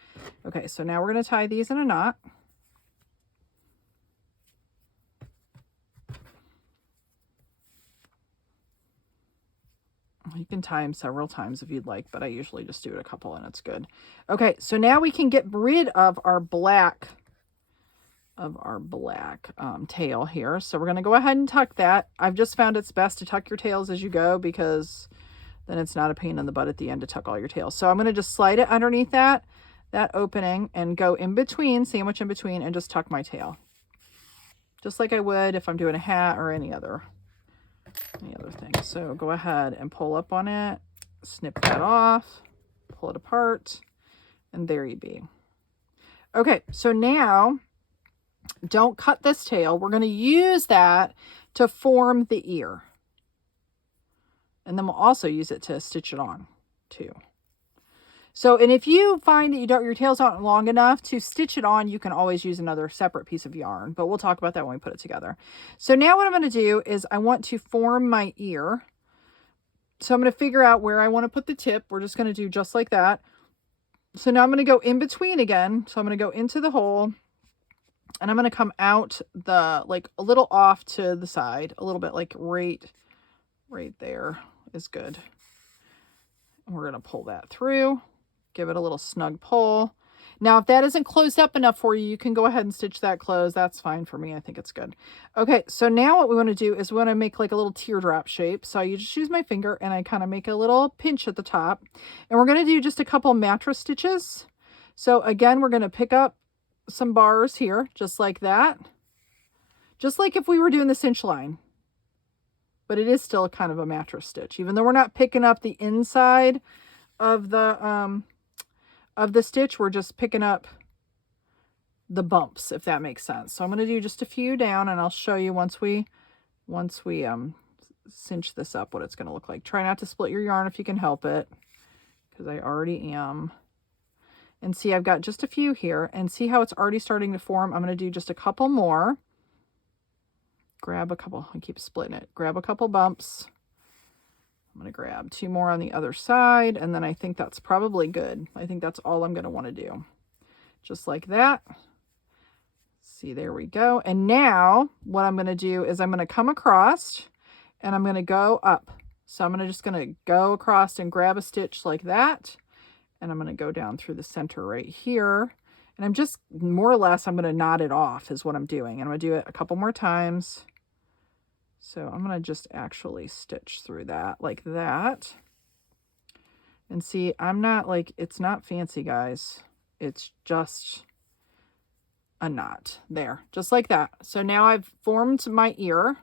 Okay, so now we're going to tie these in a knot. You can tie them several times if you'd like, but I usually just do it a couple and it's good. Okay, so now we can get rid of our black tail here. So we're going to go ahead and tuck that. I've just found it's best to tuck your tails as you go, because then it's not a pain in the butt at the end to tuck all your tails. So I'm going to just slide it underneath that opening and go in between, sandwich in between, and just tuck my tail. Just like I would if I'm doing a hat or any other thing. So go ahead and pull up on it, snip that off, pull it apart, and there you be. Okay, so now don't cut this tail. We're going to use that to form the ear. And then we'll also use it to stitch it on too. So, and if you find that your tail's not long enough to stitch it on, you can always use another separate piece of yarn, but we'll talk about that when we put it together. So now what I'm going to do is I want to form my ear. So I'm going to figure out where I want to put the tip. We're just going to do just like that. So now I'm going to go in between again. So I'm going to go into the hole, and I'm going to come out like a little off to the side, a little bit, like right there is good. And we're going to pull that through. Give it a little snug pull. Now, if that isn't closed up enough for you, you can go ahead and stitch that closed. That's fine for me. I think it's good. Okay, so now what we want to do is we want to make like a little teardrop shape. So you just use my finger and I kind of make a little pinch at the top. And we're going to do just a couple mattress stitches. So again, we're going to pick up some bars here, just like that. Just like if we were doing the cinch line. But it is still kind of a mattress stitch, even though we're not picking up the inside of the stitch. We're just picking up the bumps, if that makes sense. So I'm going to do just a few down, and I'll show you once we cinch this up what it's going to look like. Try not to split your yarn if you can help it, because I already am. And see, I've got just a few here, and see how it's already starting to form. I'm going to do just a couple more. Grab a couple, I keep splitting it. Grab a couple bumps. I'm going to grab 2 more on the other side, and then I think that's probably good. I think that's all I'm going to want to do. Just like that. See, there we go. And now what I'm going to do is I'm going to come across and I'm going to go up. So I'm just going to go across and grab a stitch like that. And I'm going to go down through the center right here. And I'm just more or less, I'm going to knot it off is what I'm doing. And I'm going to do it a couple more times. So I'm going to just actually stitch through that like that. And see, I'm not like, it's not fancy, guys. It's just a knot there, just like that. So now I've formed my ear,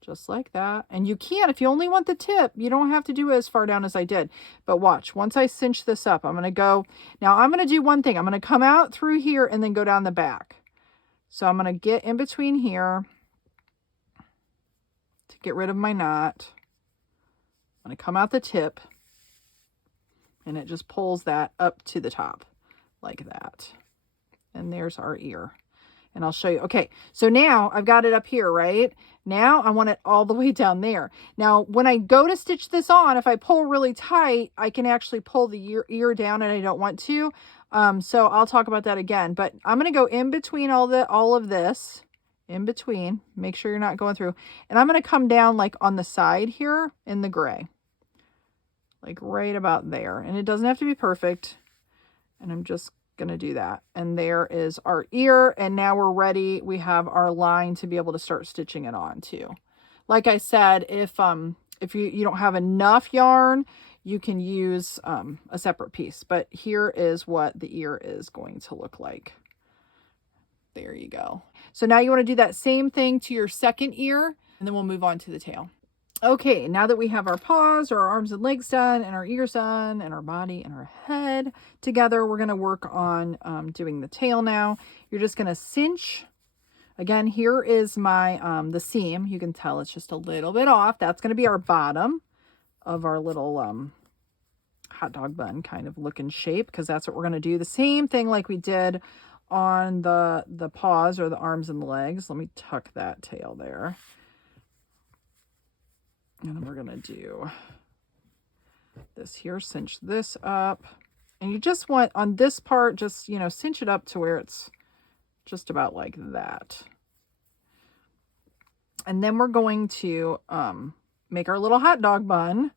just like that. And you can, if you only want the tip, you don't have to do it as far down as I did. But watch, once I cinch this up, I'm going to go, now I'm going to do one thing. I'm going to come out through here and then go down the back. So I'm going to get in between here to get rid of my knot. I'm going to come out the tip, and it just pulls that up to the top like that. And there's our ear. And I'll show you. Okay, so now I've got it up here, right? Now I want it all the way down there. Now, when I go to stitch this on, if I pull really tight, I can actually pull the ear down, and I don't want to. So I'll talk about that again. But I'm going to go in between all of this, in between. Make sure you're not going through. And I'm going to come down like on the side here in the gray. Like right about there. And it doesn't have to be perfect. And I'm just going to do that. And there is our ear. And now we're ready. We have our line to be able to start stitching it on too. Like I said, if you don't have enough yarn, you can use a separate piece. But here is what the ear is going to look like. There you go. So now you want to do that same thing to your second ear, and then we'll move on to the tail. Okay, now that we have our paws or our arms and legs done, and our ears done, and our body and our head together, we're going to work on doing the tail now. You're just going to cinch. Again, here is my the seam. You can tell it's just a little bit off. That's going to be our bottom of our little hot dog bun kind of looking shape, because that's what we're going to do. The same thing like we did on the paws or the arms and legs. Let me tuck that tail there. And then we're going to do this here, cinch this up. And you just want, on this part, just, you know, cinch it up to where it's just about like that. And then we're going to make our little hot dog bun.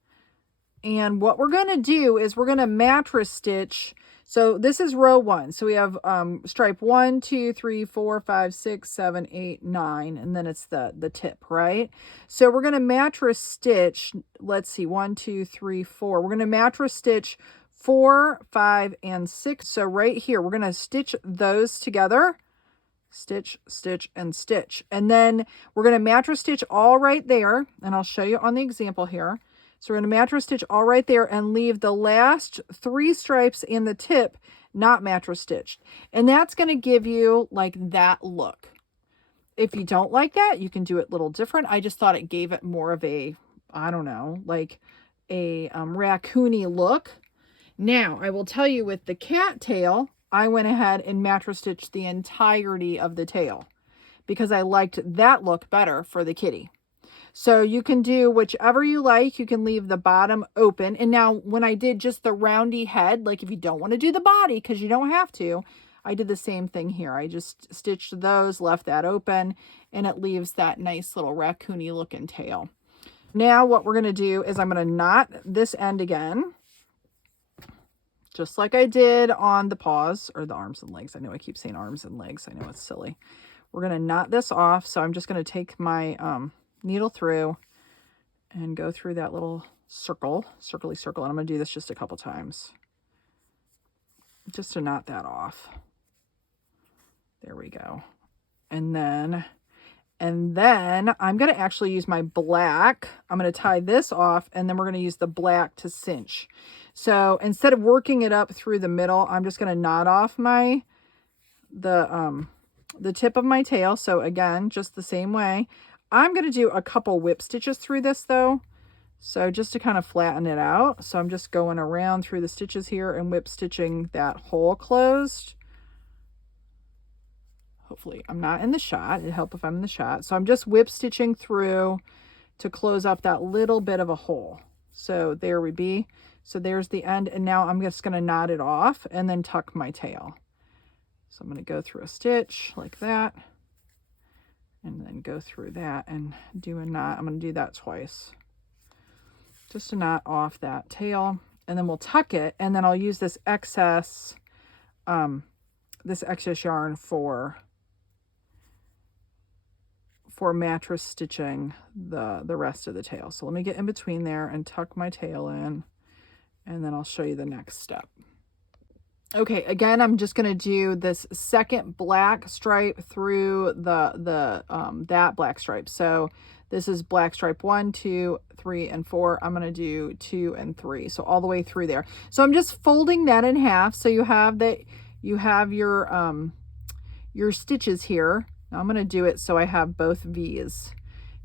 And what we're going to do is we're going to mattress stitch. So this is row 1. So we have stripe 1, 2, 3, 4, 5, 6, 7, 8, 9. And then it's the tip, right? So we're going to mattress stitch. Let's see, 1, 2, 3, 4. We're going to mattress stitch 4, 5, and 6. So right here, we're going to stitch those together. Stitch, stitch, and stitch. And then we're going to mattress stitch all right there. And I'll show you on the example here. So we're going to mattress stitch all right there and leave the last 3 stripes in the tip not mattress stitched. And that's going to give you like that look. If you don't like that, you can do it a little different. I just thought it gave it more of a, I don't know, like a raccoony look. Now, I will tell you with the cat tail, I went ahead and mattress stitched the entirety of the tail because I liked that look better for the kitty. So you can do whichever you like. You can leave the bottom open. And now when I did just the roundy head, like if you don't want to do the body, because you don't have to, I did the same thing here. I just stitched those, left that open, and it leaves that nice little raccoony looking tail. Now what we're going to do is I'm going to knot this end again, just like I did on the paws or the arms and legs. I know I keep saying arms and legs. I know it's silly. We're going to knot this off. So I'm just going to take my needle through and go through that little circle, circly circle. And I'm going to do this just a couple times just to knot that off. There we go. And then I'm going to actually use my black. I'm going to tie this off, and then we're going to use the black to cinch. So instead of working it up through the middle, I'm just going to knot off my the tip of my tail. So again, just the same way. I'm going to do a couple whip stitches through this though. So just to kind of flatten it out. So I'm just going around through the stitches here and whip stitching that hole closed. Hopefully I'm not in the shot. It'd help if I'm in the shot. So I'm just whip stitching through to close up that little bit of a hole. So there we be. So there's the end. And now I'm just going to knot it off and then tuck my tail. So I'm going to go through a stitch like that. And then go through that and do a knot. I'm going to do that twice. Just to knot off that tail. And then we'll tuck it. And then I'll use this excess yarn for mattress stitching the rest of the tail. So let me get in between there and tuck my tail in, and then I'll show you the next step. Okay, again, I'm just going to do this second black stripe through that black stripe. So this is black stripe 1, 2, 3, and 4. I'm going to do 2 and 3. So all the way through there. So I'm just folding that in half. So you have your stitches here. Now I'm going to do it so I have both V's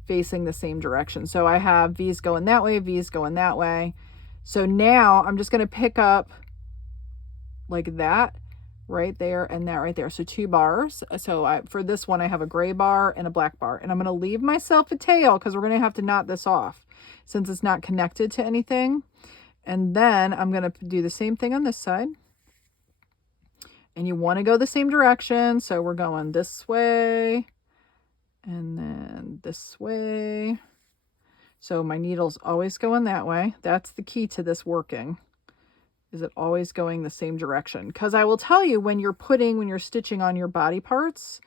facing the same direction. So I have V's going that way, V's going that way. So now I'm just going to pick up like that right there and that right there. So 2 bars. So for this one, I have a gray bar and a black bar. And I'm going to leave myself a tail because we're going to have to knot this off since it's not connected to anything. And then I'm going to do the same thing on this side. And you want to go the same direction. So we're going this way and then this way. So my needle's always going that way. That's the key to this working. Is it always going the same direction? Because I will tell you, when you're stitching on your body parts,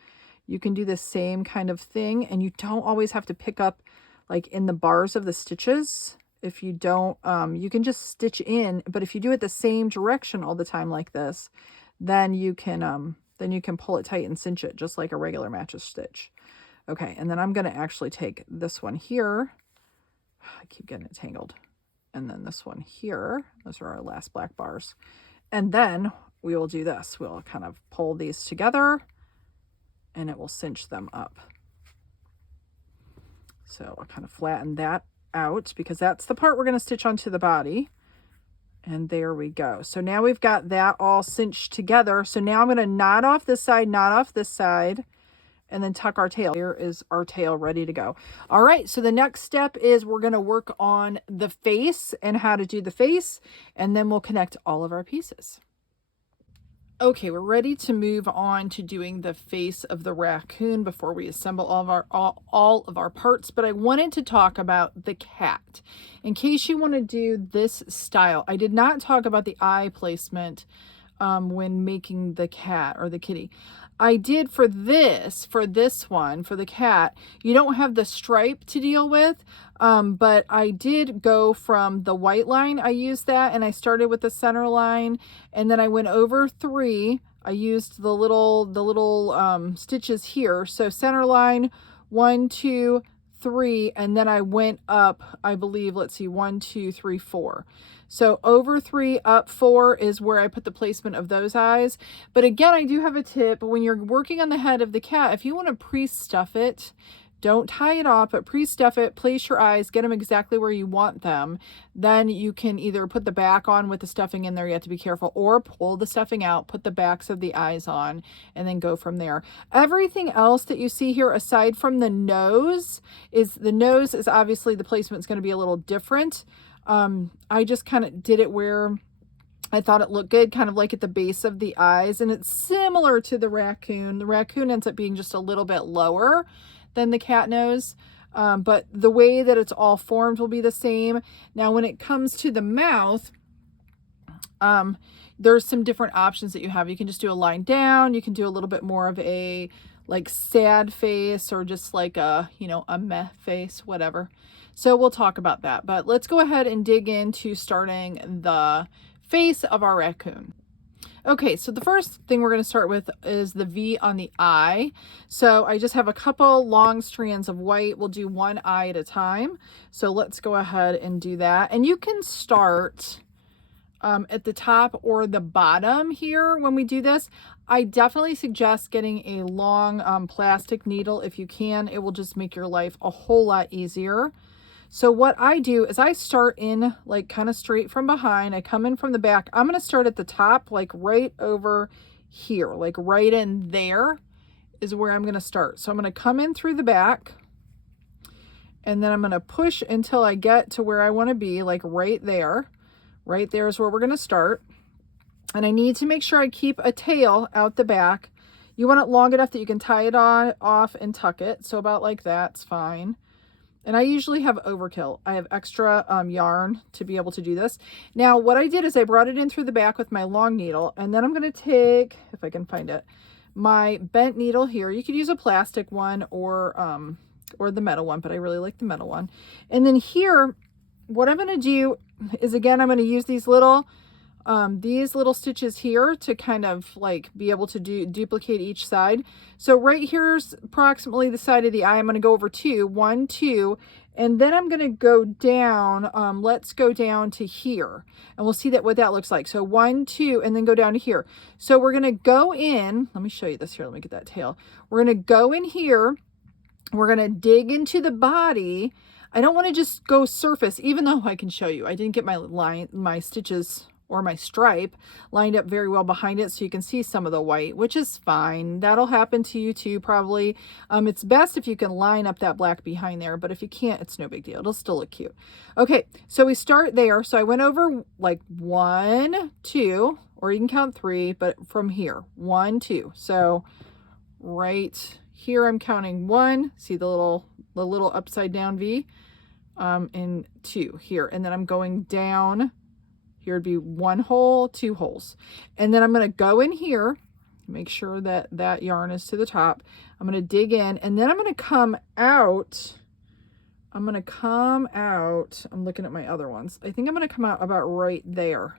you can do the same kind of thing. And you don't always have to pick up like in the bars of the stitches. If you don't, you can just stitch in. But if you do it the same direction all the time like this, then you can pull it tight and cinch it just like a regular mattress stitch. Okay, and then I'm going to actually take this one here. I keep getting it tangled. And then this one here. Those are our last black bars. And then we will do this. We'll kind of pull these together and it will cinch them up. So I'll kind of flatten that out because that's the part we're going to stitch onto the body. And there we go. So now we've got that all cinched together. So now I'm going to knot off this side, knot off this side, and then tuck our tail. Here is our tail ready to go. All right, so the next step is we're going to work on the face and how to do the face, and then we'll connect all of our pieces. Okay, we're ready to move on to doing the face of the raccoon before we assemble all of our parts. But I wanted to talk about the cat. In case you want to do this style, I did not talk about the eye placement when making the cat or the kitty. I did for this one, for the cat, you don't have the stripe to deal with, but I did go from the white line. I used that and I started with the center line and then I went over 3. I used the little stitches here. So center line, 1, 2, 3, and then I went up, I believe, let's see, 1, 2, 3, 4. So over 3, up 4 is where I put the placement of those eyes. But again, I do have a tip. When you're working on the head of the cat, if you want to pre-stuff it, don't tie it off, but pre-stuff it, place your eyes, get them exactly where you want them. Then you can either put the back on with the stuffing in there, you have to be careful, or pull the stuffing out, put the backs of the eyes on, and then go from there. Everything else that you see here, aside from the nose is obviously the placement's going to be a little different. I just kind of did it where I thought it looked good, kind of like at the base of the eyes, and it's similar to the raccoon. The raccoon ends up being just a little bit lower than the cat nose, but the way that it's all formed will be the same. Now, when it comes to the mouth, there's some different options that you have. You can just do a line down. You can do a little bit more of a like sad face or just like a meh face, whatever. So we'll talk about that, but let's go ahead and dig into starting the face of our raccoon. Okay, so the first thing we're going to start with is the V on the eye. So I just have a couple long strands of white. We'll do one eye at a time. So let's go ahead and do that. And you can start at the top or the bottom here when we do this. I definitely suggest getting a long plastic needle if you can. It will just make your life a whole lot easier. So what I do is I start in like kind of straight from behind. I come in from the back. I'm going to start at the top, like right over here, like right in there is where I'm going to start. So I'm going to come in through the back, and then I'm going to push until I get to where I want to be, like right there. Right there is where we're going to start. And I need to make sure I keep a tail out the back. You want it long enough that you can tie it on off and tuck it. So about like that's fine. And I usually have overkill. I have extra yarn to be able to do this. Now, what I did is I brought it in through the back with my long needle, and then I'm going to take, if I can find it, my bent needle here. You could use a plastic one or the metal one, but I really like the metal one. And then here, what I'm going to do is, again, I'm going to use these little stitches here to kind of like be able to duplicate each side. So right here's approximately the side of the eye. I'm going to go over 2, 1, 2, and then I'm going to go down. Let's go down to here, and we'll see what that looks like. So 1, 2, and then go down to here. So we're going to go in. Let me show you this here. Let me get that tail. We're going to go in here. We're going to dig into the body. I don't want to just go surface, even though I can show you. I didn't get my stitches or my stripe lined up very well behind it, so you can see some of the white, which is fine. That'll happen to you too, probably. It's best if you can line up that black behind there, but if you can't, it's no big deal. It'll still look cute. Okay, so we start there. So I went over like 1, 2, or you can count 3, but from here, 1, 2. So right here, I'm counting 1. See the little upside down V, and 2 here, and then I'm going down. Here would be 1 hole, 2 holes. And then I'm going to go in here, make sure that that yarn is to the top. I'm going to dig in, and then I'm going to come out. I'm looking at my other ones. I think I'm going to come out about right there,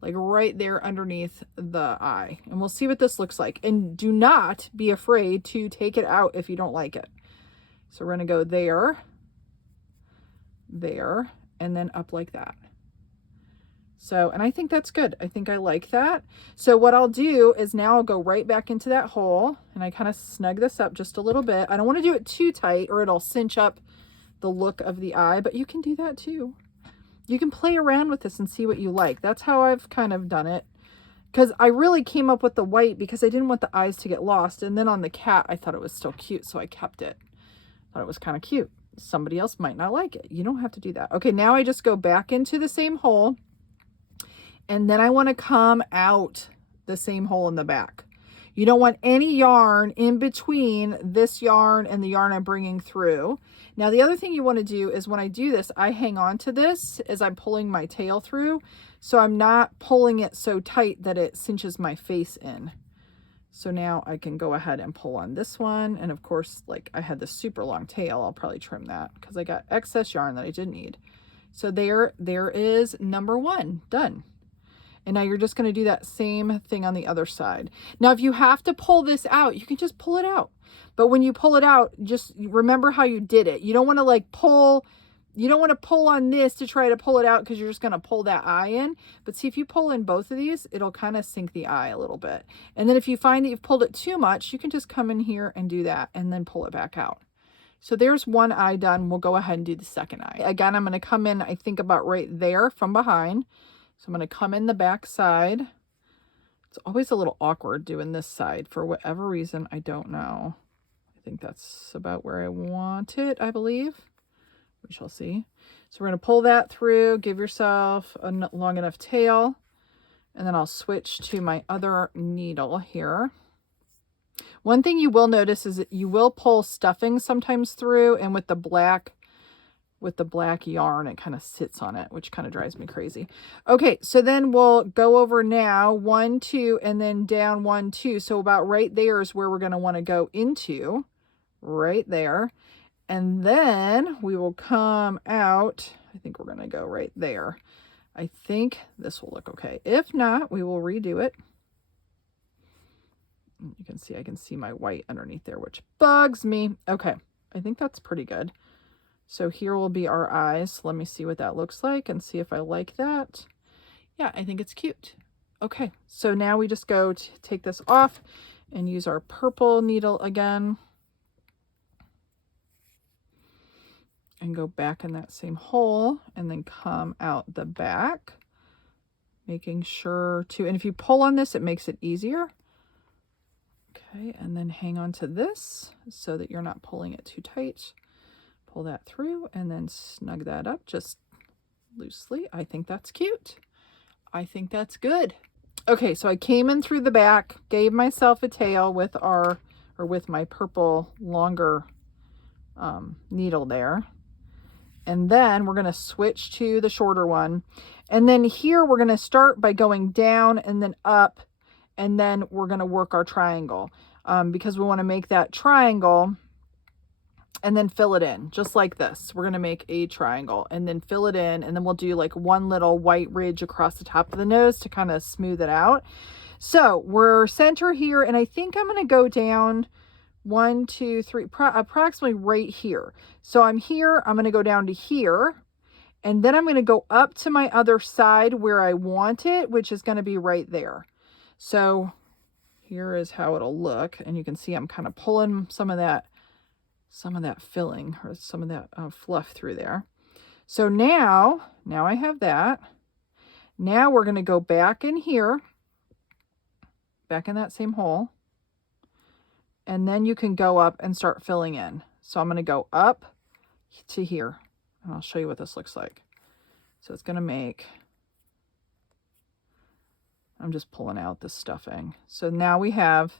like right there underneath the eye. And we'll see what this looks like. And do not be afraid to take it out if you don't like it. So we're going to go there, and then up like that. So, and I think that's good. I think I like that. So what I'll do is now I'll go right back into that hole, and I kind of snug this up just a little bit. I don't want to do it too tight or it'll cinch up the look of the eye, but you can do that too. You can play around with this and see what you like. That's how I've kind of done it, because I really came up with the white because I didn't want the eyes to get lost. And then on the cat, I thought it was still cute, so I kept it. Thought it was kind of cute. Somebody else might not like it. You don't have to do that. Okay, now I just go back into the same hole. And then I want to come out the same hole in the back. You don't want any yarn in between this yarn and the yarn I'm bringing through. Now, the other thing you want to do is when I do this, I hang on to this as I'm pulling my tail through. So I'm not pulling it so tight that it cinches my face in. So now I can go ahead and pull on this one. And of course, like I had this super long tail, I'll probably trim that because I got excess yarn that I didn't need. So there is number 1 done. And now you're just going to do that same thing on the other side. Now, if you have to pull this out, you can just pull it out. But when you pull it out, just remember how you did it. You don't want to like pull, you don't want to pull on this to try to pull it out because you're just going to pull that eye in. But see, if you pull in both of these, it'll kind of sink the eye a little bit. And then if you find that you've pulled it too much, you can just come in here and do that and then pull it back out. So there's one eye done. We'll go ahead and do the second eye. Again, I'm going to come in, I think about right there from behind. So I'm going to come in the back side. It's always a little awkward doing this side for whatever reason. I don't know. I think that's about where I want it, I believe. We shall see. So we're going to pull that through, give yourself a long enough tail, and then I'll switch to my other needle here. One thing you will notice is that you will pull stuffing sometimes through, and with the black yarn, it kind of sits on it, which kind of drives me crazy. Okay, so then we'll go over now 1, 2, and then down 1, 2. So about right there is where we're going to want to go into, right there. And then we will come out. I think we're going to go right there. I think this will look okay. If not, we will redo it. You can see, I can see my white underneath there, which bugs me. Okay, I think that's pretty good. So here will be our eyes. Let me see what that looks like and see if I like that. Yeah, I think it's cute. Okay, so now we just go to take this off and use our purple needle again. And go back in that same hole and then come out the back. Making sure to, and if you pull on this, it makes it easier. Okay, and then hang on to this so that you're not pulling it too tight. Pull that through and then snug that up just loosely. I think that's cute. I think that's good. Okay, so I came in through the back, gave myself a tail with with my purple longer needle there. And then we're going to switch to the shorter one. And then here we're going to start by going down and then up. And then we're going to work our triangle because we want to make that triangle and then fill it in just like this. We're going to make a triangle and then fill it in. And then we'll do like one little white ridge across the top of the nose to kind of smooth it out. So we're center here. And I think I'm going to go down 1, 2, 3, approximately right here. So I'm here, I'm going to go down to here, and then I'm going to go up to my other side where I want it, which is going to be right there. So here is how it'll look, and you can see I'm kind of pulling some of that filling or some of that fluff through there. So now I have that. Now we're going to go back in here, back in that same hole. And then you can go up and start filling in. So I'm going to go up to here. And I'll show you what this looks like. So it's going to make, I'm just pulling out the stuffing. So now we have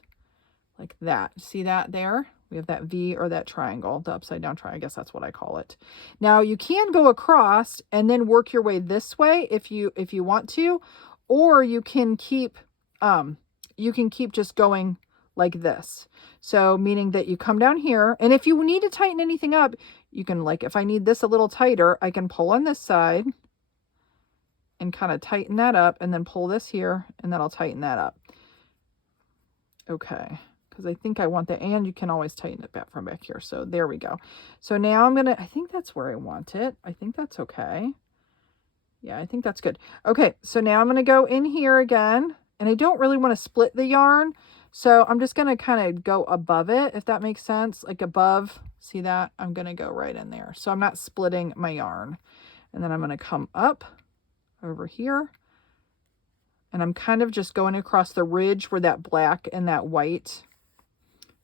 like that. See that there? We have that V or that triangle, the upside down triangle. I guess that's what I call it. Now you can go across and then work your way this way if you want to, or you can keep just going like this. So meaning that you come down here, and if you need to tighten anything up, you can, like, if I need this a little tighter, I can pull on this side and kind of tighten that up and then pull this here and then I'll tighten that up. Okay, because I think I want that, and you can always tighten it back from back here. So there we go. So now I think that's where I want it. I think that's okay. Yeah, I think that's good. Okay, so now I'm going to go in here again, and I don't really want to split the yarn. So I'm just going to kind of go above it, if that makes sense, like above. See that? I'm going to go right in there. So I'm not splitting my yarn. And then I'm going to come up over here. And I'm kind of just going across the ridge where that black and that white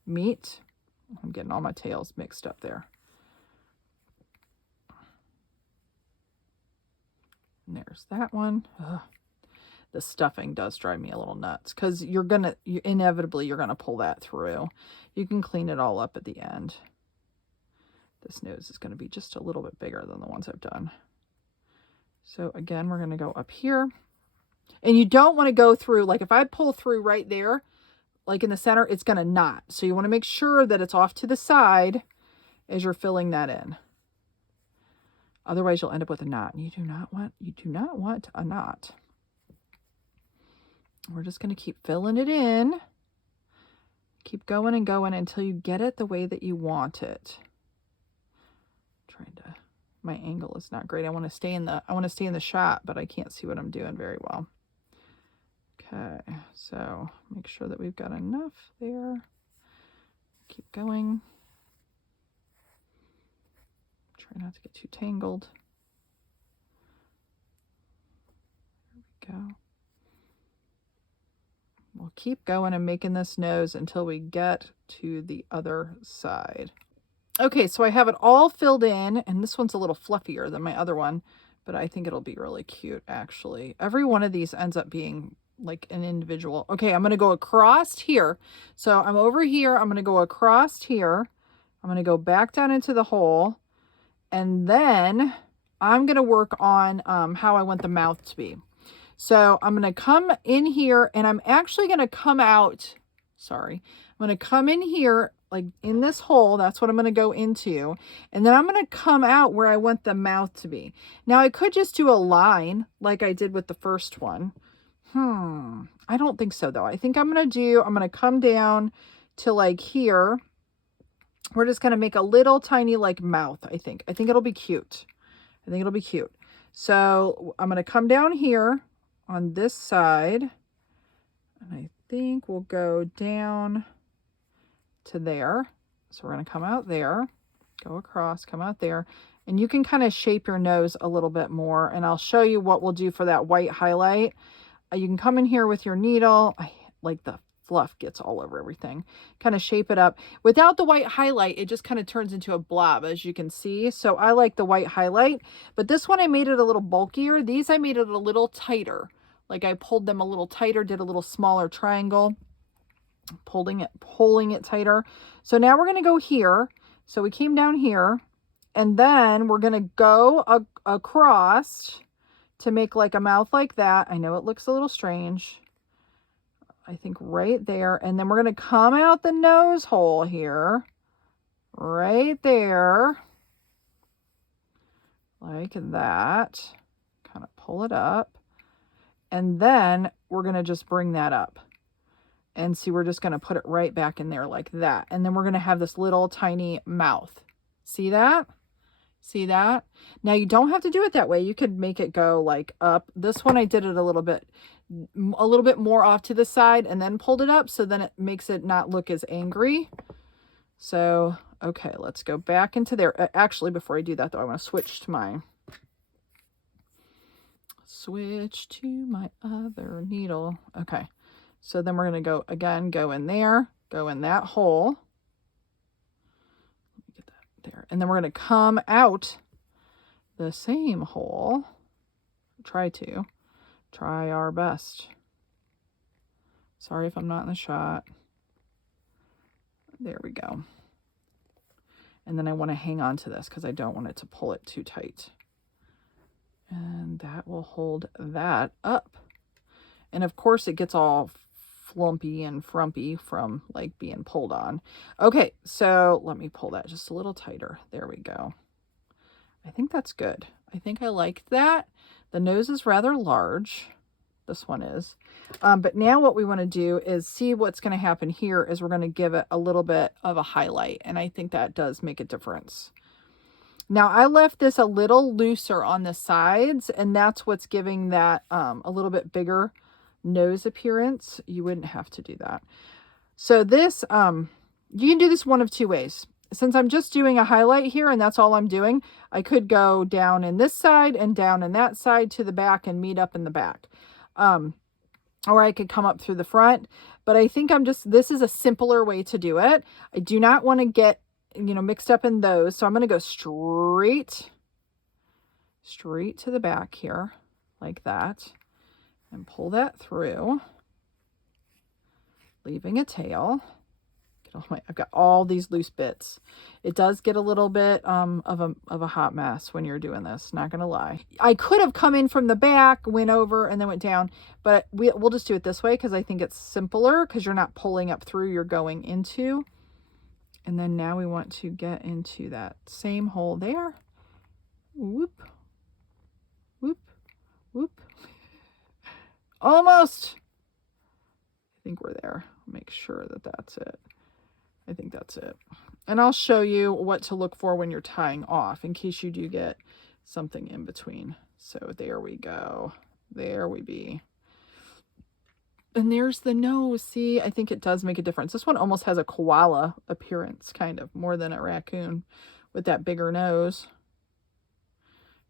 meet. I'm getting all my tails mixed up there. And there's that one. Ugh. The stuffing does drive me a little nuts because inevitably you're gonna pull that through. You can clean it all up at the end. This nose is going to be just a little bit bigger than the ones I've done. So again, we're going to go up here, and you don't want to go through, like if I pull through right there, like in the center, it's going to knot. So you want to make sure that it's off to the side as you're filling that in. Otherwise you'll end up with a knot, and you do not want a knot. We're just going to keep filling it in. Keep going and going until you get it the way that you want it. My angle is not great. I want to stay in the shot, but I can't see what I'm doing very well. Okay, so make sure that we've got enough there. Keep going. Try not to get too tangled. There we go. We'll keep going and making this nose until we get to the other side. Okay, so I have it all filled in, and this one's a little fluffier than my other one, but I think it'll be really cute, actually. Every one of these ends up being like an individual. Okay, I'm going to go across here. So I'm over here. I'm going to go across here. I'm going to go back down into the hole, and then I'm going to work on how I want the mouth to be. So I'm going to come in here, and I'm actually going to come out. Sorry. I'm going to come in here, like in this hole. That's what I'm going to go into. And then I'm going to come out where I want the mouth to be. Now I could just do a line like I did with the first one. I don't think so though. I think I'm going to come down to like here. We're just going to make a little tiny like mouth. I think it'll be cute. So I'm going to come down here on this side. And I think we'll go down to there. So we're going to come out there, go across, come out there. And you can kind of shape your nose a little bit more. And I'll show you what we'll do for that white highlight. You can come in here with your needle. Like the fluff gets all over everything. Kind of shape it up. Without the white highlight, it just kind of turns into a blob, as you can see. So I like the white highlight. But this one, I made it a little bulkier. These, I made it a little tighter. Like I pulled them a little tighter, did a little smaller triangle. Pulling it tighter. So now we're going to go here. So we came down here, and then we're going to go across to make like a mouth like that. I know it looks a little strange. I think right there. And then we're going to come out the nose hole here. Right there. Like that. Kind of pull it up. And then we're going to just bring that up. And see, we're just going to put it right back in there like that. And then we're going to have this little tiny mouth. See that? See that? Now you don't have to do it that way. You could make it go like up. This one I did it a little bit more off to the side and then pulled it up. So then it makes it not look as angry. So, okay, let's go back into there. Actually, before I do that though, I want to switch to my other needle. Okay. So then we're going to go again, go in there, go in that hole. Let me get that there. And then we're going to come out the same hole. Try our best. Sorry if I'm not in the shot. There we go. And then I want to hang on to this because I don't want it to pull it too tight. And that will hold that up. And of course it gets all flumpy and frumpy from like being pulled on. Okay, so let me pull that just a little tighter. There we go. I think that's good. I think I liked that. The nose is rather large. This one is. But now what we want to do is see what's going to happen here is we're going to give it a little bit of a highlight. And I think that does make a difference. Now I left this a little looser on the sides, and that's what's giving that a little bit bigger nose appearance. You wouldn't have to do that. So this, you can do this one of two ways. Since I'm just doing a highlight here and that's all I'm doing, I could go down in this side and down in that side to the back and meet up in the back. Or I could come up through the front, but I think this is a simpler way to do it. I do not want to get, mixed up in those. So I'm going to go straight to the back here like that and pull that through, leaving a tail. I've got all these loose bits. It does get a little bit of a hot mess when you're doing this, not gonna lie. I could have come in from the back, went over, and then went down, but we'll just do it this way because I think it's simpler because you're not pulling up through, you're going into. And then now we want to get into that same hole there. Whoop, whoop, whoop. Almost. I think we're there. Make sure that that's it. I think that's it. And I'll show you what to look for when you're tying off in case you do get something in between. So there we go. There we be. And there's the nose. See, I think it does make a difference. This one almost has a koala appearance, kind of, more than a raccoon with that bigger nose.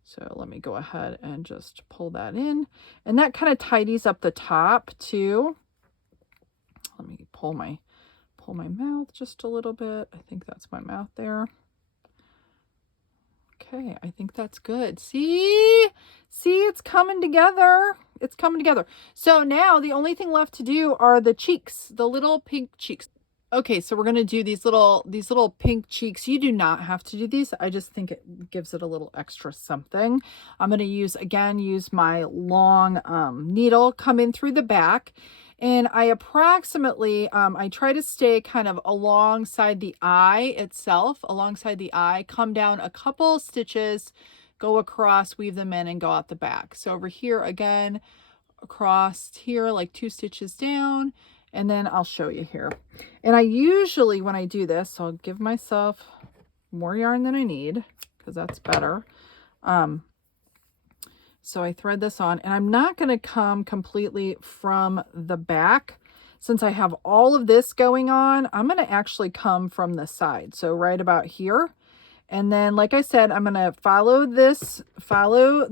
So let me go ahead and just pull that in. And that kind of tidies up the top too. Let me pull my mouth just a little bit. I think that's my mouth there. Okay, I think that's good. See, it's coming together. It's coming together. So now the only thing left to do are the cheeks, the little pink cheeks. Okay, so we're going to do these little pink cheeks. You do not have to do these. I just think it gives it a little extra something. I'm going to use my long needle, come in through the back. And I approximately, I try to stay kind of alongside the eye itself, come down a couple stitches, go across, weave them in, and go out the back. So over here again, across here, like 2 stitches down, and then I'll show you here. And I usually, when I do this, I'll give myself more yarn than I need, because that's better. So I thread this on, and I'm not going to come completely from the back. since I have all of this going on, I'm going to actually come from the side. So right about here. And then, like I said, I'm going to follow the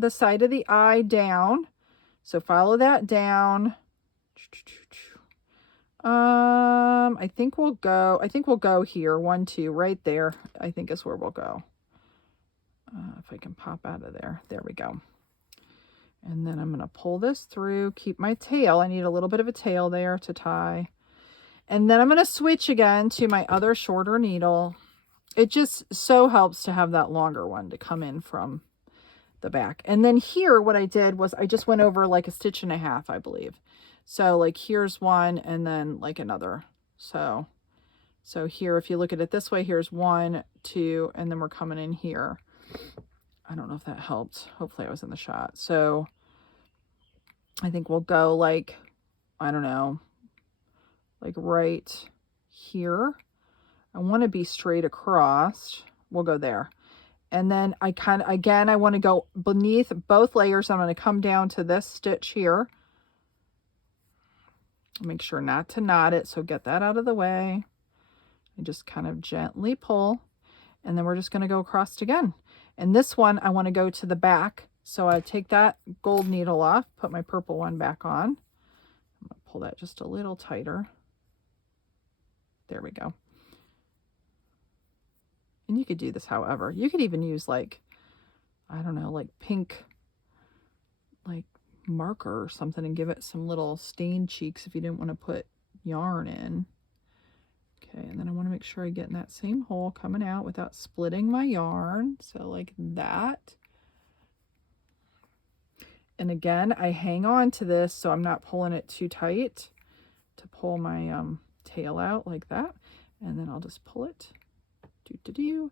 side of the eye down. So follow that down. I think we'll go here. 1, 2, right there. I think is where we'll go. If I can pop out of there. There we go. And then I'm going to pull this through, keep my tail. I need a little bit of a tail there to tie. And then I'm going to switch again to my other shorter needle. It just so helps to have that longer one to come in from the back. And then here, what I did was I just went over like a 1.5 stitches, I believe. So like here's one and then like another. So here, if you look at it this way, here's 1, 2, and then we're coming in here. I don't know if that helped. Hopefully I was in the shot. So I think we'll go like, I don't know, like right here. I want to be straight across. We'll go there. And then I want to go beneath both layers. I'm going to come down to this stitch here. Make sure not to knot it. So get that out of the way. And just kind of gently pull. And then we're just going to go across again. And this one, I want to go to the back. So I take that gold needle off, put my purple one back on. I'm going to pull that just a little tighter. There we go. And you could do this however. You could even use like, I don't know, like pink, like marker or something and give it some little stained cheeks if you didn't want to put yarn in. Okay, and then I want to make sure I get in that same hole coming out without splitting my yarn. So like that. And again, I hang on to this so I'm not pulling it too tight to pull my tail out like that. And then I'll just pull it. And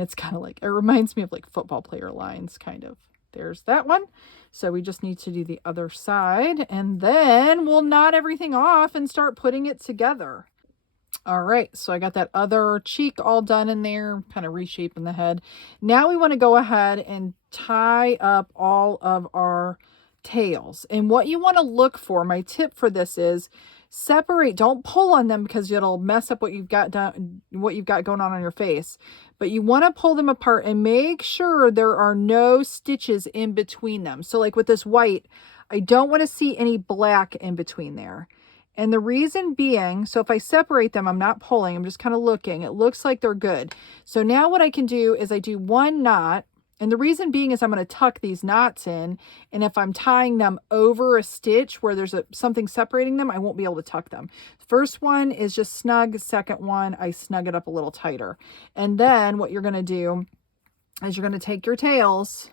it's kind of like, it reminds me of like football player lines kind of. There's that one. So we just need to do the other side and then we'll knot everything off and start putting it together. All right, so I got that other cheek all done in there, kind of reshaping the head. Now we want to go ahead and tie up all of our tails. And what you want to look for, my tip for this is separate, don't pull on them because it'll mess up what you've got done, what you've got going on your face. But you want to pull them apart and make sure there are no stitches in between them. So like with this white, I don't want to see any black in between there. And the reason being, so if I separate them, I'm not pulling, I'm just kind of looking. It looks like they're good. So now what I can do is I do one knot. And the reason being is I'm going to tuck these knots in. And if I'm tying them over a stitch where there's something separating them, I won't be able to tuck them. First one is just snug. Second one, I snug it up a little tighter. And then what you're going to do is you're going to take your tails.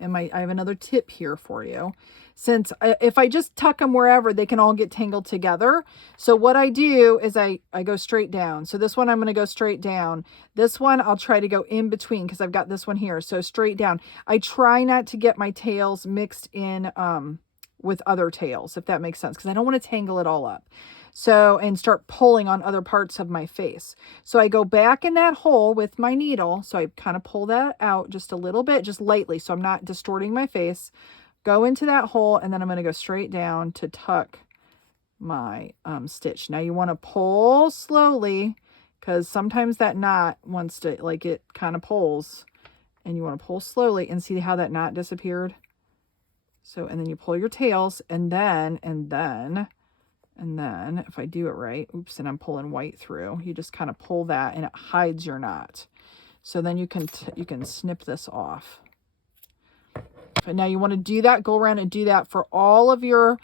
And I have another tip here for you. Since if I just tuck them wherever, they can all get tangled together. So what I do is I go straight down. So this one, I'm going to go straight down. This one, I'll try to go in between because I've got this one here. So straight down. I try not to get my tails mixed in with other tails, if that makes sense, because I don't want to tangle it all up. So, and start pulling on other parts of my face. So I go back in that hole with my needle. So I kind of pull that out just a little bit, just lightly. So I'm not distorting my face. Go into that hole and then I'm going to go straight down to tuck my stitch. Now you want to pull slowly because sometimes that knot wants to, like it kind of pulls and you want to pull slowly and see how that knot disappeared. So, and then you pull your tails and then if I do it right, oops, and I'm pulling white through, you just kind of pull that and it hides your knot. So then you can snip this off. But now you want to do that, go around and do that for all of your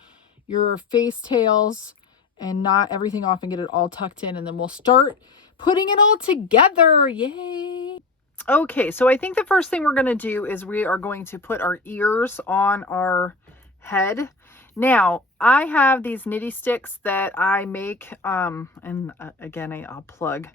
face tails and knot everything off and get it all tucked in. And then we'll start putting it all together. Yay. Okay, so I think the first thing we're going to do is we are going to put our ears on our head. Now, I have these knitty sticks that I make, again, I'll plug.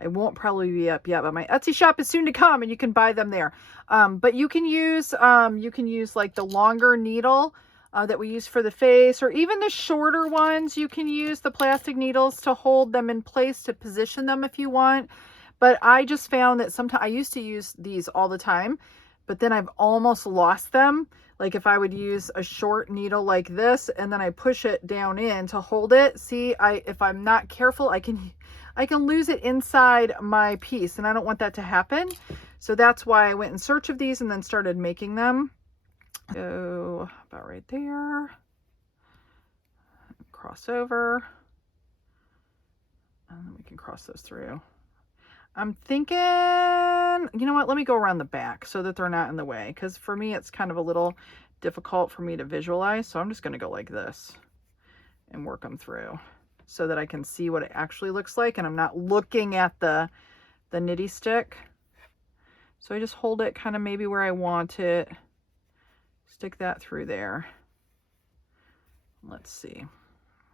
I won't probably be up yet, but my Etsy shop is soon to come and you can buy them there. But you can use like the longer needle that we use for the face, or even the shorter ones. You can use the plastic needles to hold them in place to position them if you want. But I just found that sometimes I used to use these all the time, but then I've almost lost them. Like if I would use a short needle like this and then I push it down in to hold it, see, if I'm not careful, I can lose it inside my piece, and I don't want that to happen. So that's why I went in search of these and then started making them. Go about right there, cross over, and then we can cross those through. I'm thinking, you know what, let me go around the back so that they're not in the way, because for me it's kind of a little difficult for me to visualize. So I'm just going to go like this and work them through so that I can see what it actually looks like, and I'm not looking at the nitty stick. So I just hold it kind of maybe where I want it, stick that through there. Let's see,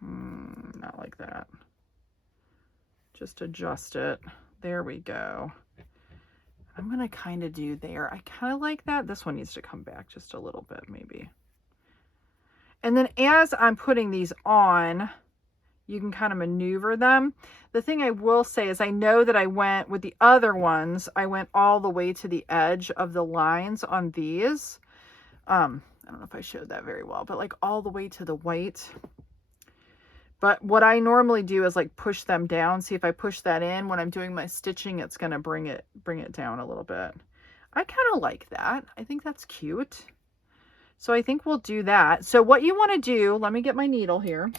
not like that, just adjust it. There we go. I'm gonna kind of do there. I kind of like that. This one needs to come back just a little bit maybe. And then as I'm putting these on, you can kind of maneuver them. The thing I will say is I know that I went with the other ones, I went all the way to the edge of the lines on these. I don't know if I showed that very well, but like all the way to the white. But what I normally do is like push them down. See, if I push that in when I'm doing my stitching, it's going to bring it down a little bit. I kind of like that. I think that's cute. So I think we'll do that. So what you want to do, let me get my needle here,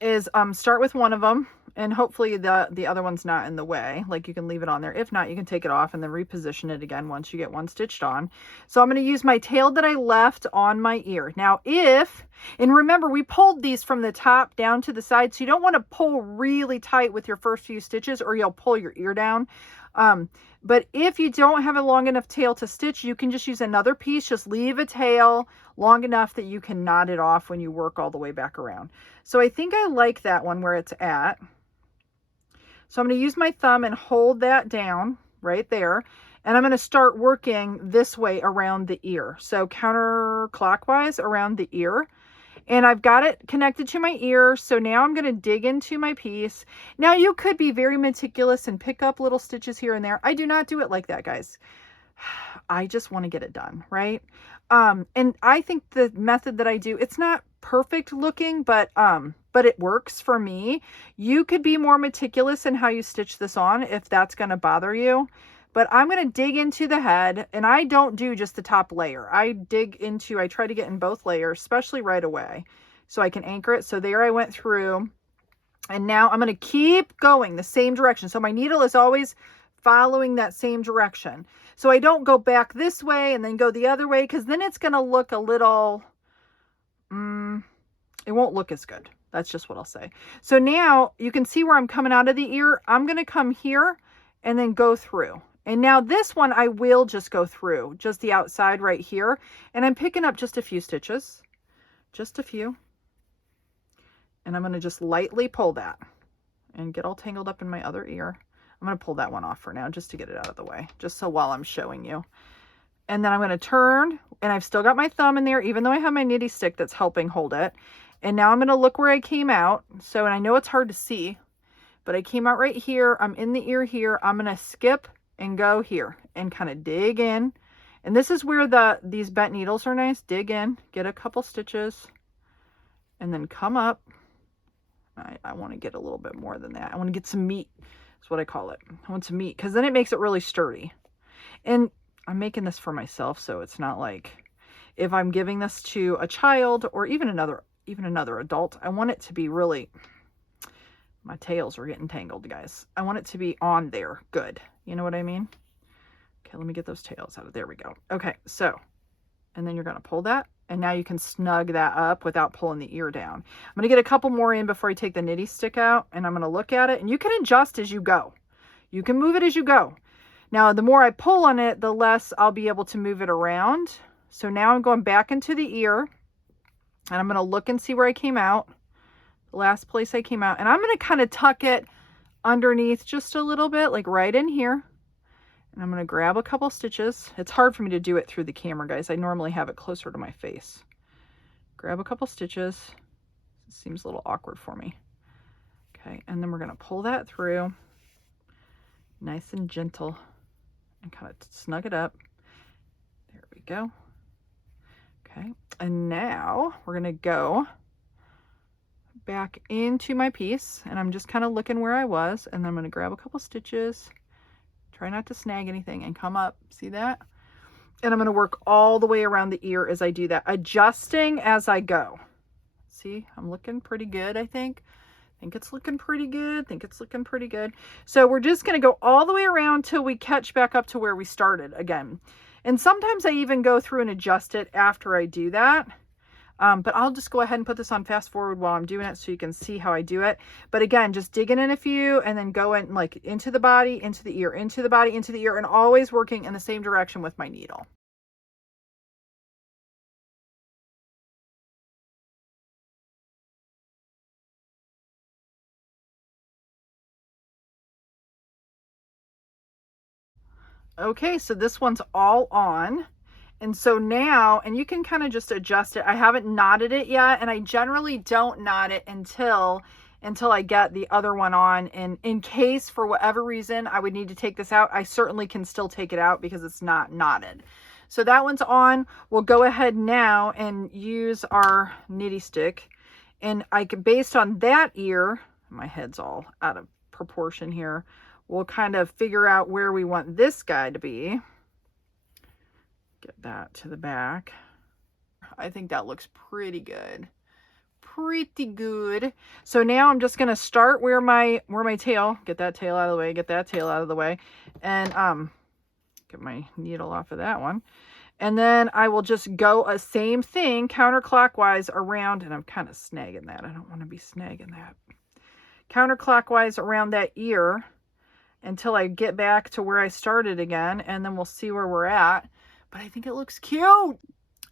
is start with one of them, and hopefully the other one's not in the way. Like you can leave it on there. If not, you can take it off and then reposition it again once you get one stitched on. So I'm going to use my tail that I left on my ear. Now and remember, we pulled these from the top down to the side, so you don't want to pull really tight with your first few stitches or you'll pull your ear down. But if you don't have a long enough tail to stitch, you can just use another piece. Just leave a tail long enough that you can knot it off when you work all the way back around. So I think I like that one where it's at. So I'm going to use my thumb and hold that down right there. And I'm going to start working this way around the ear. So counterclockwise around the ear. And I've got it connected to my ear. So now I'm going to dig into my piece. Now you could be very meticulous and pick up little stitches here and there. I do not do it like that, guys. I just want to get it done, right? And I think the method that I do, it's not perfect looking, but it works for me. You could be more meticulous in how you stitch this on if that's going to bother you. But I'm going to dig into the head, and I don't do just the top layer. I try to get in both layers, especially right away, so I can anchor it. So there I went through, and now I'm going to keep going the same direction. So my needle is always following that same direction. So I don't go back this way and then go the other way, because then it's going to look a little, it won't look as good. That's just what I'll say. So now you can see where I'm coming out of the ear. I'm going to come here and then go through. And now this one, I will just go through just the outside right here. And I'm picking up just a few stitches, just a few. And I'm going to just lightly pull that and get all tangled up in my other ear. I'm going to pull that one off for now just to get it out of the way, just so while I'm showing you. And then I'm going to turn, and I've still got my thumb in there, even though I have my nitty stick that's helping hold it. And now I'm going to look where I came out. So, and I know it's hard to see, but I came out right here. I'm in the ear here. I'm going to skip and go here and kind of dig in. And this is where these bent needles are nice. Dig in, get a couple stitches, and then come up. I want to get a little bit more than that. I want to get some meat. That's what I call it. I want some meat, because then it makes it really sturdy. And I'm making this for myself, so it's not like if I'm giving this to a child or even another adult, I want it to be really, my tails are getting tangled, guys. I want it to be on there good. You know what I mean? Okay, let me get those tails out of there. We go. Okay, so, and then you're going to pull that, and now you can snug that up without pulling the ear down. I'm going to get a couple more in before I take the nitty stick out, and I'm going to look at it, and you can adjust as you go. You can move it as you go. Now, the more I pull on it, the less I'll be able to move it around. So now I'm going back into the ear, and I'm going to look and see where I came out, the last place I came out. And I'm going to kind of tuck it underneath just a little bit, like right in here. And I'm going to grab a couple stitches. It's hard for me to do it through the camera, guys. I normally have it closer to my face. Grab a couple stitches. It seems a little awkward for me. Okay, and then we're going to pull that through. Nice and gentle. And kind of snug it up. There we go. Okay, and now we're gonna go back into my piece, and I'm just kind of looking where I was, and then I'm gonna grab a couple stitches, try not to snag anything, and come up, see that? And I'm gonna work all the way around the ear as I do that, adjusting as I go. See, I'm looking pretty good, I think. Think it's looking pretty good. Think it's looking pretty good. So we're just going to go all the way around till we catch back up to where we started again. And sometimes I even go through and adjust it after I do that. But I'll just go ahead and put this on fast forward while I'm doing it so you can see how I do it. But again, just digging in a few and then going like into the body, into the ear, into the body, into the ear, and always working in the same direction with my needle. Okay, so this one's all on. And so now, and you can kind of just adjust it. I haven't knotted it yet, and I generally don't knot it until I get the other one on. And in case for whatever reason I would need to take this out, I certainly can still take it out because it's not knotted. So that one's on. We'll go ahead now and use our nitty stick. And I can, based on that ear, my head's all out of proportion here, we'll kind of figure out where we want this guy to be. Get that to the back. I think that looks pretty good. Pretty good. So now I'm just going to start where my tail, get that tail out of the way, get that tail out of the way, and get my needle off of that one. And then I will just go a same thing counterclockwise around, and I'm kind of snagging that. I don't want to be snagging that. Counterclockwise around that ear until I get back to where I started again, and then we'll see where we're at. But I think it looks cute.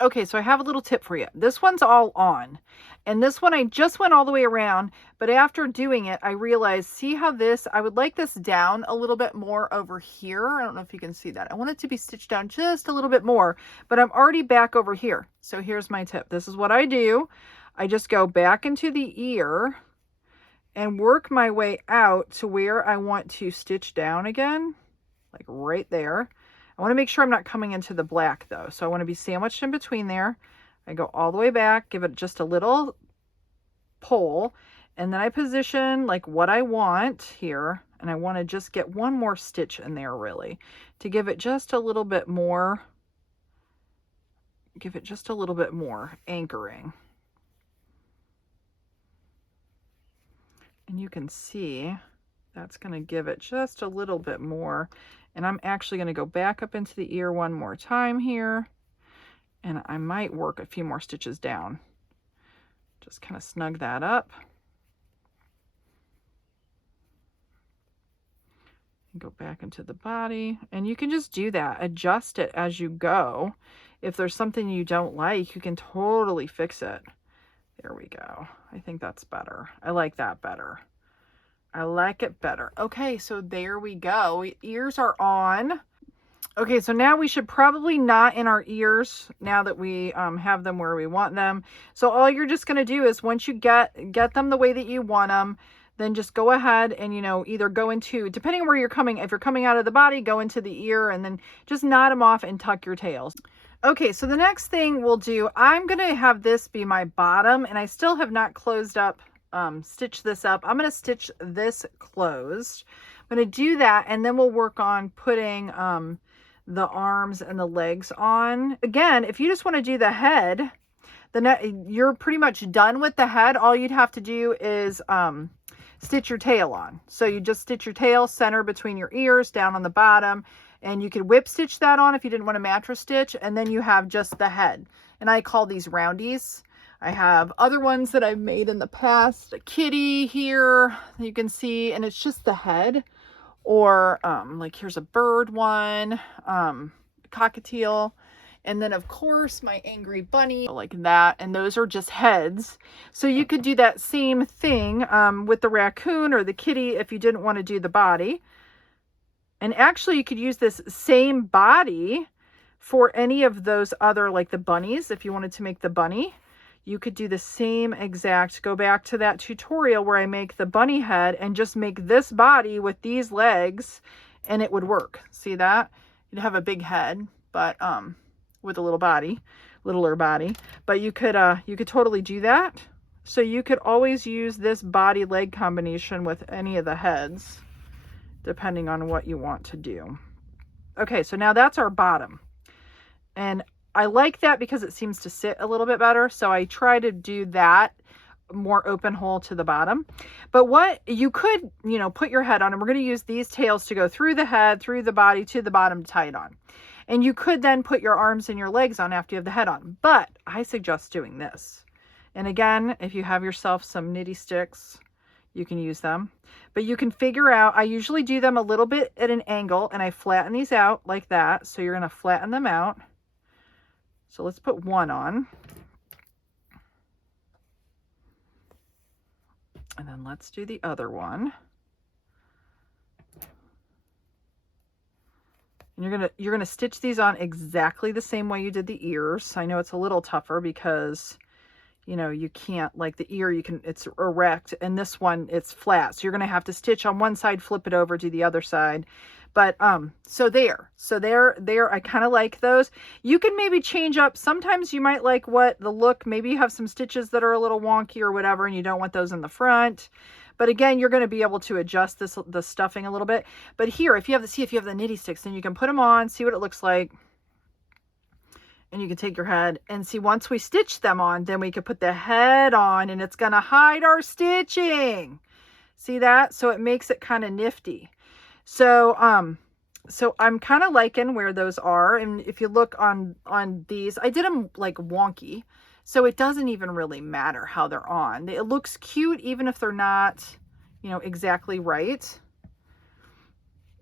Okay, so I have a little tip for you. This one's all on, and this one I just went all the way around, but after doing it, I realized, see how this, I would like this down a little bit more over here. I don't know if you can see that. I want it to be stitched down just a little bit more, but I'm already back over here. So here's my tip. This is what I do. I just go back into the ear and work my way out to where I want to stitch down again, like right there. I want to make sure I'm not coming into the black though. So I want to be sandwiched in between there. I go all the way back, give it just a little pull, and then I position like what I want here. And I want to just get one more stitch in there really to give it just a little bit more, anchoring. And you can see that's going to give it just a little bit more. And I'm actually going to go back up into the ear one more time here. And I might work a few more stitches down. Just kind of snug that up. And go back into the body. And you can just do that. Adjust it as you go. If there's something you don't like, you can totally fix it. There we go. I think that's better. I like that better. I like it better. Okay, so there we go. Ears are on. Okay, so now we should probably knot in our ears now that we have them where we want them. So all you're just going to do is once you get them the way that you want them, then just go ahead and, you know, either go into, depending on where you're coming, if you're coming out of the body, go into the ear and then just knot them off and tuck your tails. Okay, so the next thing we'll do, I'm going to have this be my bottom, and I still have not closed up, stitched this up. I'm going to stitch this closed. I'm going to do that, and then we'll work on putting the arms and the legs on. Again, if you just want to do the head, you're pretty much done with the head. All you'd have to do is stitch your tail on. So you just stitch your tail center between your ears down on the bottom. And you could whip stitch that on if you didn't want a mattress stitch, and then you have just the head. And I call these roundies. I have other ones that I've made in the past. A kitty here, you can see, and it's just the head. Or like here's a bird one, cockatiel. And then of course my angry bunny, like that. And those are just heads. So you could do that same thing with the raccoon or the kitty if you didn't want to do the body. And actually you could use this same body for any of those other, like the bunnies. If you wanted to make the bunny, you could do the same exact, go back to that tutorial where I make the bunny head and just make this body with these legs and it would work. See that? You'd have a big head, but with a little body littler body, but you could totally do that. So you could always use this body leg combination with any of the heads, depending on what you want to do. Okay, so now that's our bottom. And I like that because it seems to sit a little bit better. So I try to do that more open hole to the bottom. But what you could, put your head on, and we're going to use these tails to go through the head, through the body, to the bottom to tie it on. And you could then put your arms and your legs on after you have the head on. But I suggest doing this. And again, if you have yourself some knitty sticks, you can use them. But you can figure out, I usually do them a little bit at an angle, and I flatten these out like that. So you're going to flatten them out. So let's put one on. And then let's do the other one. And you're gonna stitch these on exactly the same way you did the ears. I know it's a little tougher because, you can't, like the ear, it's erect, and this one, it's flat. So you're gonna have to stitch on one side, flip it over, do the other side. But, so there, I kind of like those. You can maybe change up. Sometimes you might like the look, maybe you have some stitches that are a little wonky or whatever, and you don't want those in the front. But again, you're going to be able to adjust the stuffing a little bit. But here, if you have the knitty sticks, then you can put them on, see what it looks like. And you can take your head and see, once we stitch them on, then we can put the head on, and it's going to hide our stitching. See that? So it makes it kind of nifty. So I'm kind of liking where those are. And if you look on these, I did them like wonky. So it doesn't even really matter how they're on. It looks cute even if they're not, exactly right.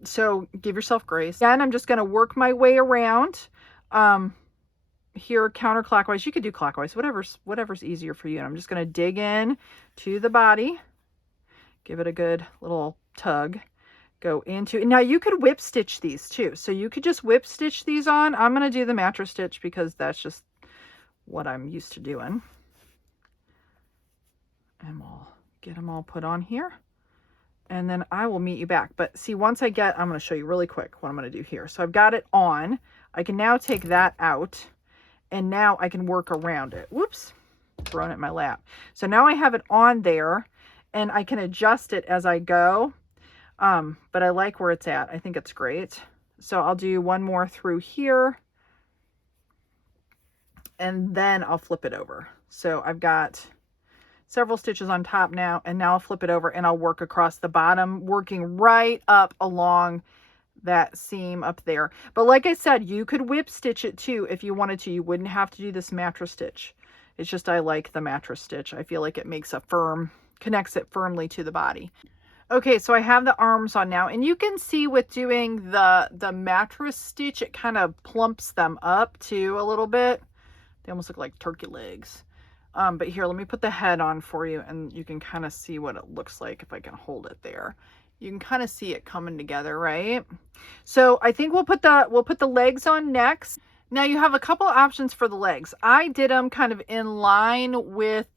So give yourself grace. And I'm just going to work my way around here counterclockwise. You could do clockwise, whatever's easier for you. And I'm just going to dig in to the body, give it a good little tug. Go into, now you could whip stitch these too. So you could just whip stitch these on. I'm going to do the mattress stitch because that's just what I'm used to doing. And we'll get them all put on here. And then I will meet you back. But see, once I'm going to show you really quick what I'm going to do here. So I've got it on. I can now take that out, and now I can work around it. Whoops, thrown it in my lap. So now I have it on there, and I can adjust it as I go. But I like where it's at. I think it's great. So I'll do one more through here, and then I'll flip it over. So I've got several stitches on top now, and now I'll flip it over and I'll work across the bottom, working right up along that seam up there. But like I said, you could whip stitch it too if you wanted to. You wouldn't have to do this mattress stitch. It's just, I like the mattress stitch. I feel like it makes connects it firmly to the body. Okay, so I have the arms on now, and you can see with doing the mattress stitch, it kind of plumps them up too a little bit. They almost look like turkey legs. But here, let me put the head on for you, and you can kind of see what it looks like if I can hold it there. You can kind of see it coming together, right? So I think we'll put the legs on next. Now you have a couple options for the legs. I did them kind of in line with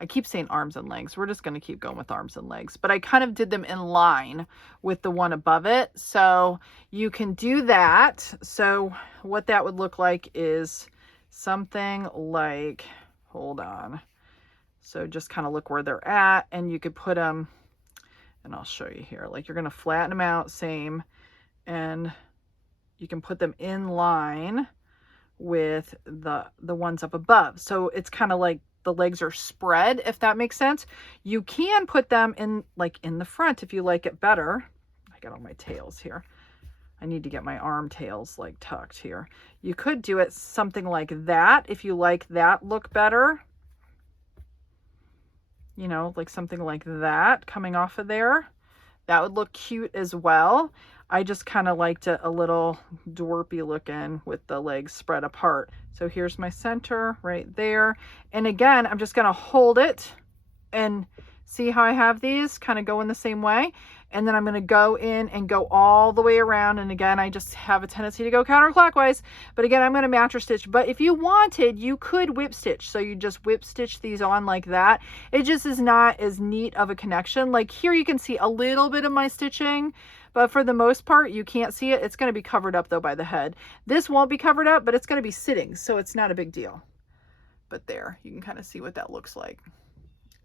I keep saying arms and legs. We're just going to keep going with arms and legs. But I kind of did them in line with the one above it. So you can do that. So what that would look like is something like, hold on. So just kind of look where they're at, and you could put them, and I'll show you here. Like, you're going to flatten them out, same, and you can put them in line with the ones up above. So it's kind of like the legs are spread, if that makes sense. You can put them in the front if you like it better. I got all my tails here. I need to get my arm tails like tucked here. You could do it something like that if you like that look better. Like something like that coming off of there. That would look cute as well. I just kind of liked it a little dwarfy looking with the legs spread apart. So here's my center right there. And again, I'm just going to hold it and see how I have these kind of going the same way. and then I'm going to go in and go all the way around. And again, I just have a tendency to go counterclockwise, but again, I'm going to match stitch. But if you wanted, you could whip stitch. So you just whip stitch these on like that. It just is not as neat of a connection. Like here you can see a little bit of my stitching, but for the most part, you can't see it. It's going to be covered up though by the head. This won't be covered up, but it's going to be sitting, so it's not a big deal. But there, you can kind of see what that looks like.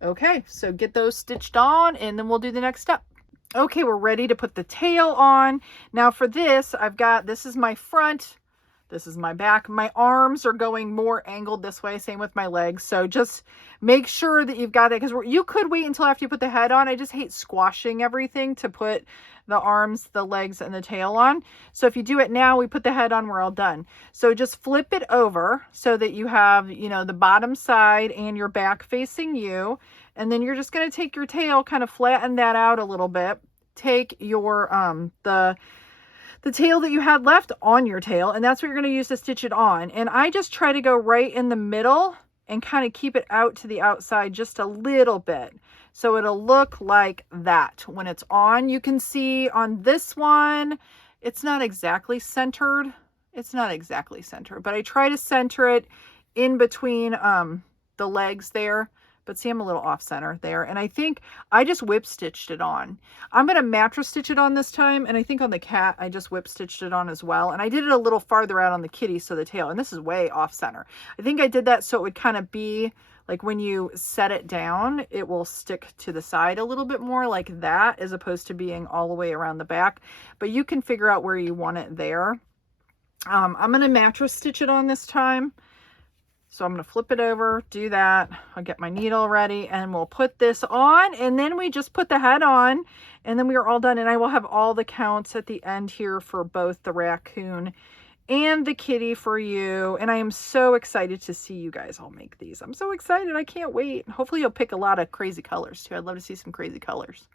Okay, so get those stitched on and then we'll do the next step. Okay, we're ready to put the tail on. Now for this, this is my front, this is my back. My arms are going more angled this way, same with my legs. So just make sure that you've got it, because you could wait until after you put the head on. I just hate squashing everything to put the arms, the legs, and the tail on. So if you do it now, we put the head on, we're all done. So just flip it over so that you have, you know, the bottom side and your back facing you. And then you're just going to take your tail, kind of flatten that out a little bit. Take your, the tail that you had left on your tail, and that's what you're going to use to stitch it on. And I just try to go right in the middle and kind of keep it out to the outside just a little bit. So it'll look like that when it's on. You can see on this one, it's not exactly centered. It's not exactly centered, but I try to center it in between the legs there. But see, I'm a little off center there. And I think I just whip stitched it on. I'm going to mattress stitch it on this time. And I think on the cat, I just whip stitched it on as well. And I did it a little farther out on the kitty, so the tail, and this is way off center. I think I did that so it would kind of be like when you set it down, it will stick to the side a little bit more like that, as opposed to being all the way around the back. But you can figure out where you want it there. I'm going to mattress stitch it on this time. So I'm going to flip it over, do that. I'll get my needle ready and we'll put this on, and then we just put the head on, and then we are all done. And I will have all the counts at the end here for both the raccoon and the kitty for you. And I am so excited to see you guys all make these. I'm so excited. I can't wait. Hopefully you'll pick a lot of crazy colors too. I'd love to see some crazy colors.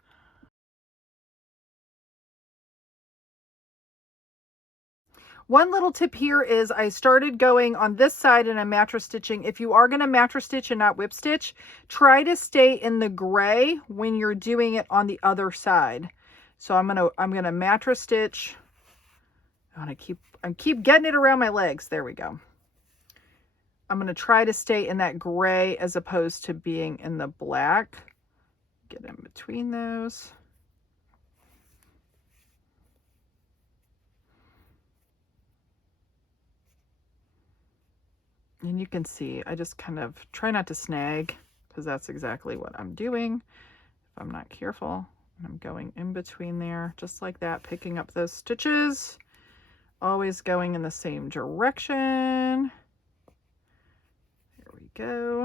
One little tip here is I started going on this side and I'm mattress stitching. If you are going to mattress stitch and not whip stitch, try to stay in the gray when you're doing it on the other side. So I'm going to mattress stitch. I keep getting it around my legs. There we go. I'm going to try to stay in that gray as opposed to being in the black. Get in between those. And you can see, I just kind of try not to snag, because that's exactly what I'm doing if I'm not careful. And I'm going in between there, just like that, picking up those stitches, always going in the same direction. There we go.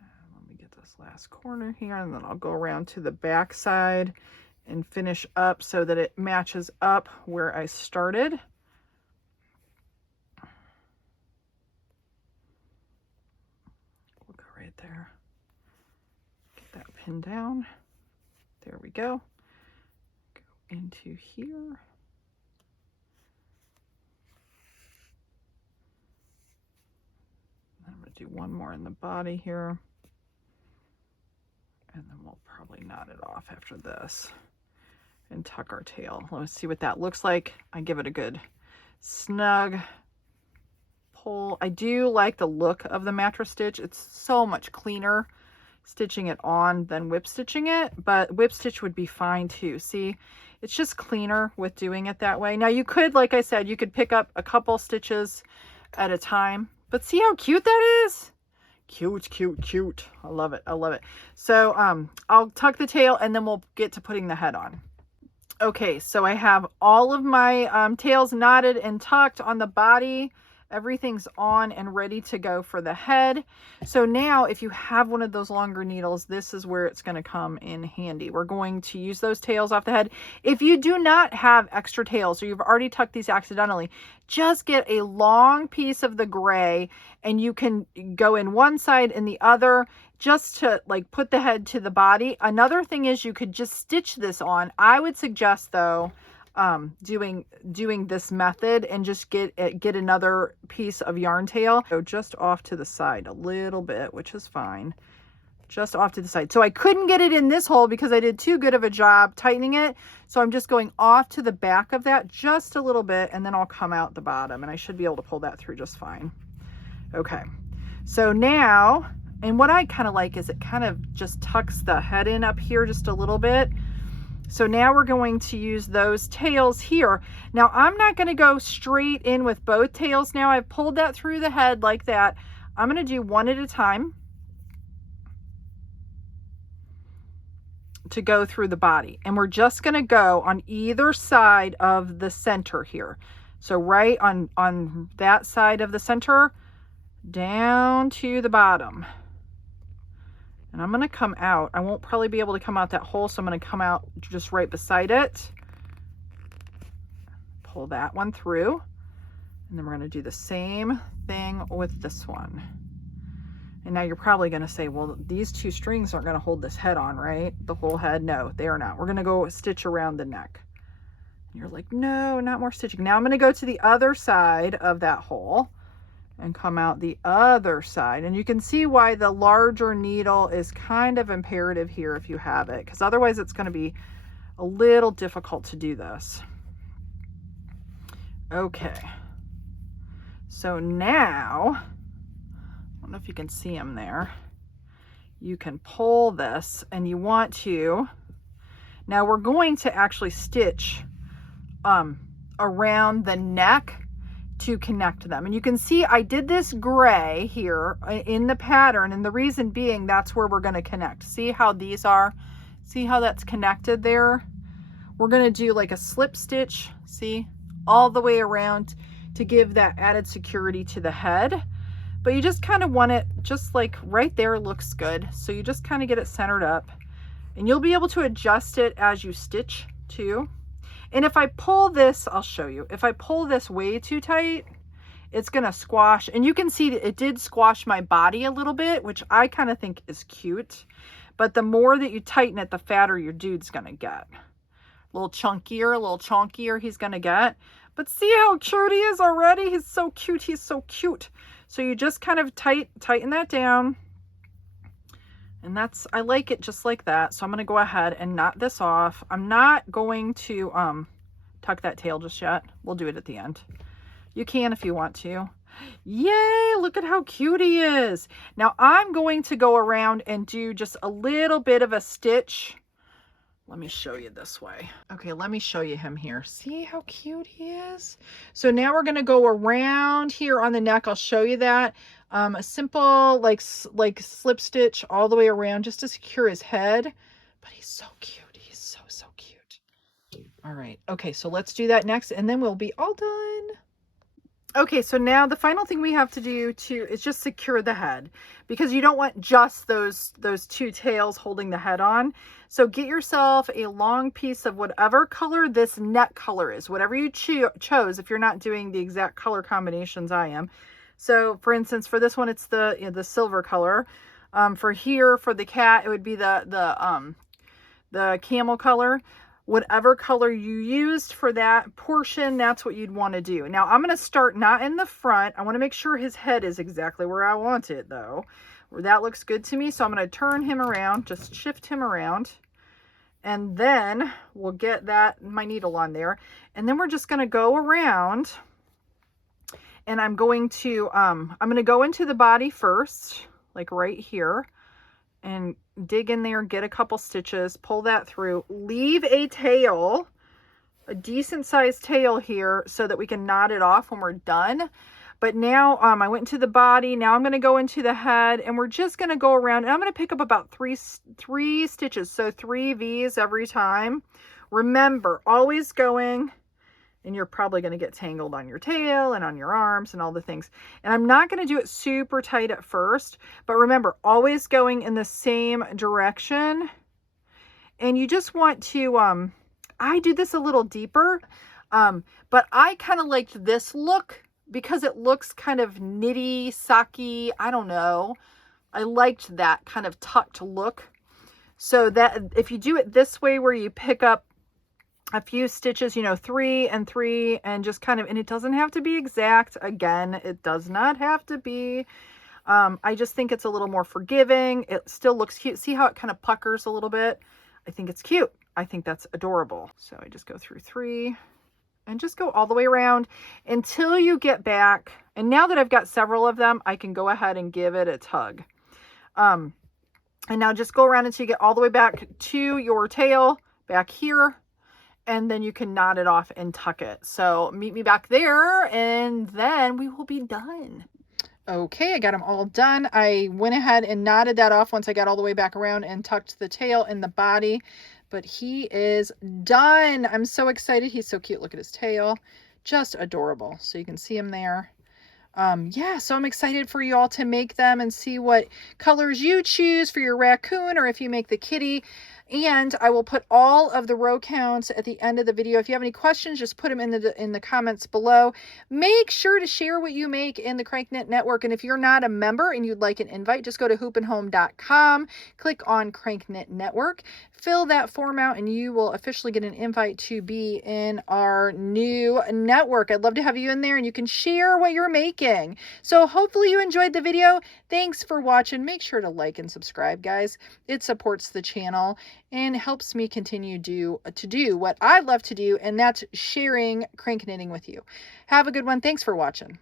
And let me get this last corner here, and then I'll go around to the back side and finish up so that it matches up where I started. There, get that pinned down. There we go. Go into here. I'm going to do one more in the body here, and then we'll probably knot it off after this and tuck our tail. Let's see what that looks like. I give it a good snug pull. I do like the look of the mattress stitch. It's so much cleaner stitching it on than whip stitching it, but whip stitch would be fine too. See, it's just cleaner with doing it that way. Now you could, like I said, you could pick up a couple stitches at a time, but see how cute that is? Cute, cute, cute. I love it. I love it. So I'll tuck the tail and then we'll get to putting the head on. Okay, so I have all of my tails knotted and tucked on the body. Everything's on and ready to go for the head. So now if you have one of those longer needles, this is where it's going to come in handy. We're going to use those tails off the head. If you do not have extra tails, or you've already tucked these accidentally, just get a long piece of the gray and you can go in one side and the other, just to like put the head to the body. Another thing is you could just stitch this on. I would suggest though, doing this method and just get another piece of yarn tail. So just off to the side a little bit, which is fine. just off to the side. So I couldn't get it in this hole because I did too good of a job tightening it. So I'm just going off to the back of that just a little bit, and then I'll come out the bottom, and I should be able to pull that through just fine. Okay, so now, and what I kind of like is it kind of just tucks the head in up here just a little bit. So now we're going to use those tails here. Now I'm not going to go straight in with both tails. Now I've pulled that through the head like that. I'm going to do one at a time to go through the body. And we're just going to go on either side of the center here. So right on that side of the center, down to the bottom. And I'm going to come out. I won't probably be able to come out that hole, so I'm going to come out just right beside it. Pull that one through. And then we're going to do the same thing with this one. And now you're probably going to say, well, these two strings aren't going to hold this head on, right? The whole head. No, they are not. We're going to go stitch around the neck. And you're like, no, not more stitching. Now I'm going to go to the other side of that hole and come out the other side. And you can see why the larger needle is kind of imperative here if you have it, because otherwise it's going to be a little difficult to do this. Okay. So now, I don't know if you can see them there. You can pull this, and you want to, now we're going to actually stitch around the neck to connect them. And you can see I did this gray here in the pattern, and the reason being that's where we're going to connect. See how these are? See how that's connected there? We're going to do like a slip stitch, see, all the way around to give that added security to the head. But you just kind of want it just like right there looks good. So you just kind of get it centered up, and you'll be able to adjust it as you stitch too. And if I pull this, I'll show you. If I pull this way too tight, it's going to squash. And you can see that it did squash my body a little bit, which I kind of think is cute. But the more that you tighten it, the fatter your dude's going to get. A little chunkier he's going to get. But see how cute he is already? He's so cute. He's so cute. So you just kind of tighten that down. And that's, I like it just like that. So I'm going to go ahead and knot this off. I'm not going to tuck that tail just yet. We'll do it at the end. You can if you want to. Yay, look at how cute he is. Now I'm going to go around and do just a little bit of a stitch. Let me show you this way. Okay, let me show you him here. See how cute he is? So now we're going to go around here on the neck. I'll show you that. A simple like slip stitch all the way around just to secure his head. But he's so cute. He's so cute. All right. Okay, so let's do that next, and then we'll be all done. Okay, so now the final thing we have to do is just secure the head, because you don't want just those two tails holding the head on. So get yourself a long piece of whatever color this neck color is, whatever you chose, if you're not doing the exact color combinations I am. So for instance, for this one, it's the silver color. For here, for the cat, it would be the camel color. Whatever color you used for that portion, that's what you'd want to do. Now I'm going to start not in the front. I want to make sure his head is exactly where I want it though. Where that looks good to me. So I'm going to turn him around, just shift him around. And then we'll get my needle on there. And then we're just going to go around. And I'm going to go into the body first, like right here. And dig in there, get a couple stitches, pull that through, leave a tail, a decent sized tail here so that we can knot it off when we're done. But now I went into the body. Now I'm going to go into the head, and we're just going to go around, and I'm going to pick up about three stitches. So 3 V's every time. Remember, always going, and you're probably going to get tangled on your tail and on your arms and all the things. And I'm not going to do it super tight at first, but remember, always going in the same direction. And you just want to, I do this a little deeper, but I kind of liked this look because it looks kind of knitty, socky, I don't know. I liked that kind of tucked look. So that if you do it this way, where you pick up a few stitches, 3 and 3, and just kind of, and it doesn't have to be exact. Again, it does not have to be. I just think it's a little more forgiving. It still looks cute. See how it kind of puckers a little bit? I think it's cute. I think that's adorable. So I just go through 3 and just go all the way around until you get back. And now that I've got several of them, I can go ahead and give it a tug. And now just go around until you get all the way back to your tail back here. And then you can knot it off and tuck it. So meet me back there and then we will be done. Okay, I got them all done. I went ahead and knotted that off once I got all the way back around and tucked the tail and the body. But he is done. I'm so excited. He's so cute. Look at his tail. Just adorable. So you can see him there. Yeah, so I'm excited for you all to make them and see what colors you choose for your raccoon or if you make the kitty. And I will put all of the row counts at the end of the video. If you have any questions, just put them in the comments below. Make sure to share what you make in the CranKnit Network. And if you're not a member and you'd like an invite, just go to hoopandhome.com, click on CranKnit Network, fill that form out, and you will officially get an invite to be in our new network. I'd love to have you in there and you can share what you're making. So hopefully you enjoyed the video. Thanks for watching. Make sure to like and subscribe, guys. It supports the channel and helps me continue to do what I love to do, and that's sharing CranKnitting with you. Have a good one. Thanks for watching.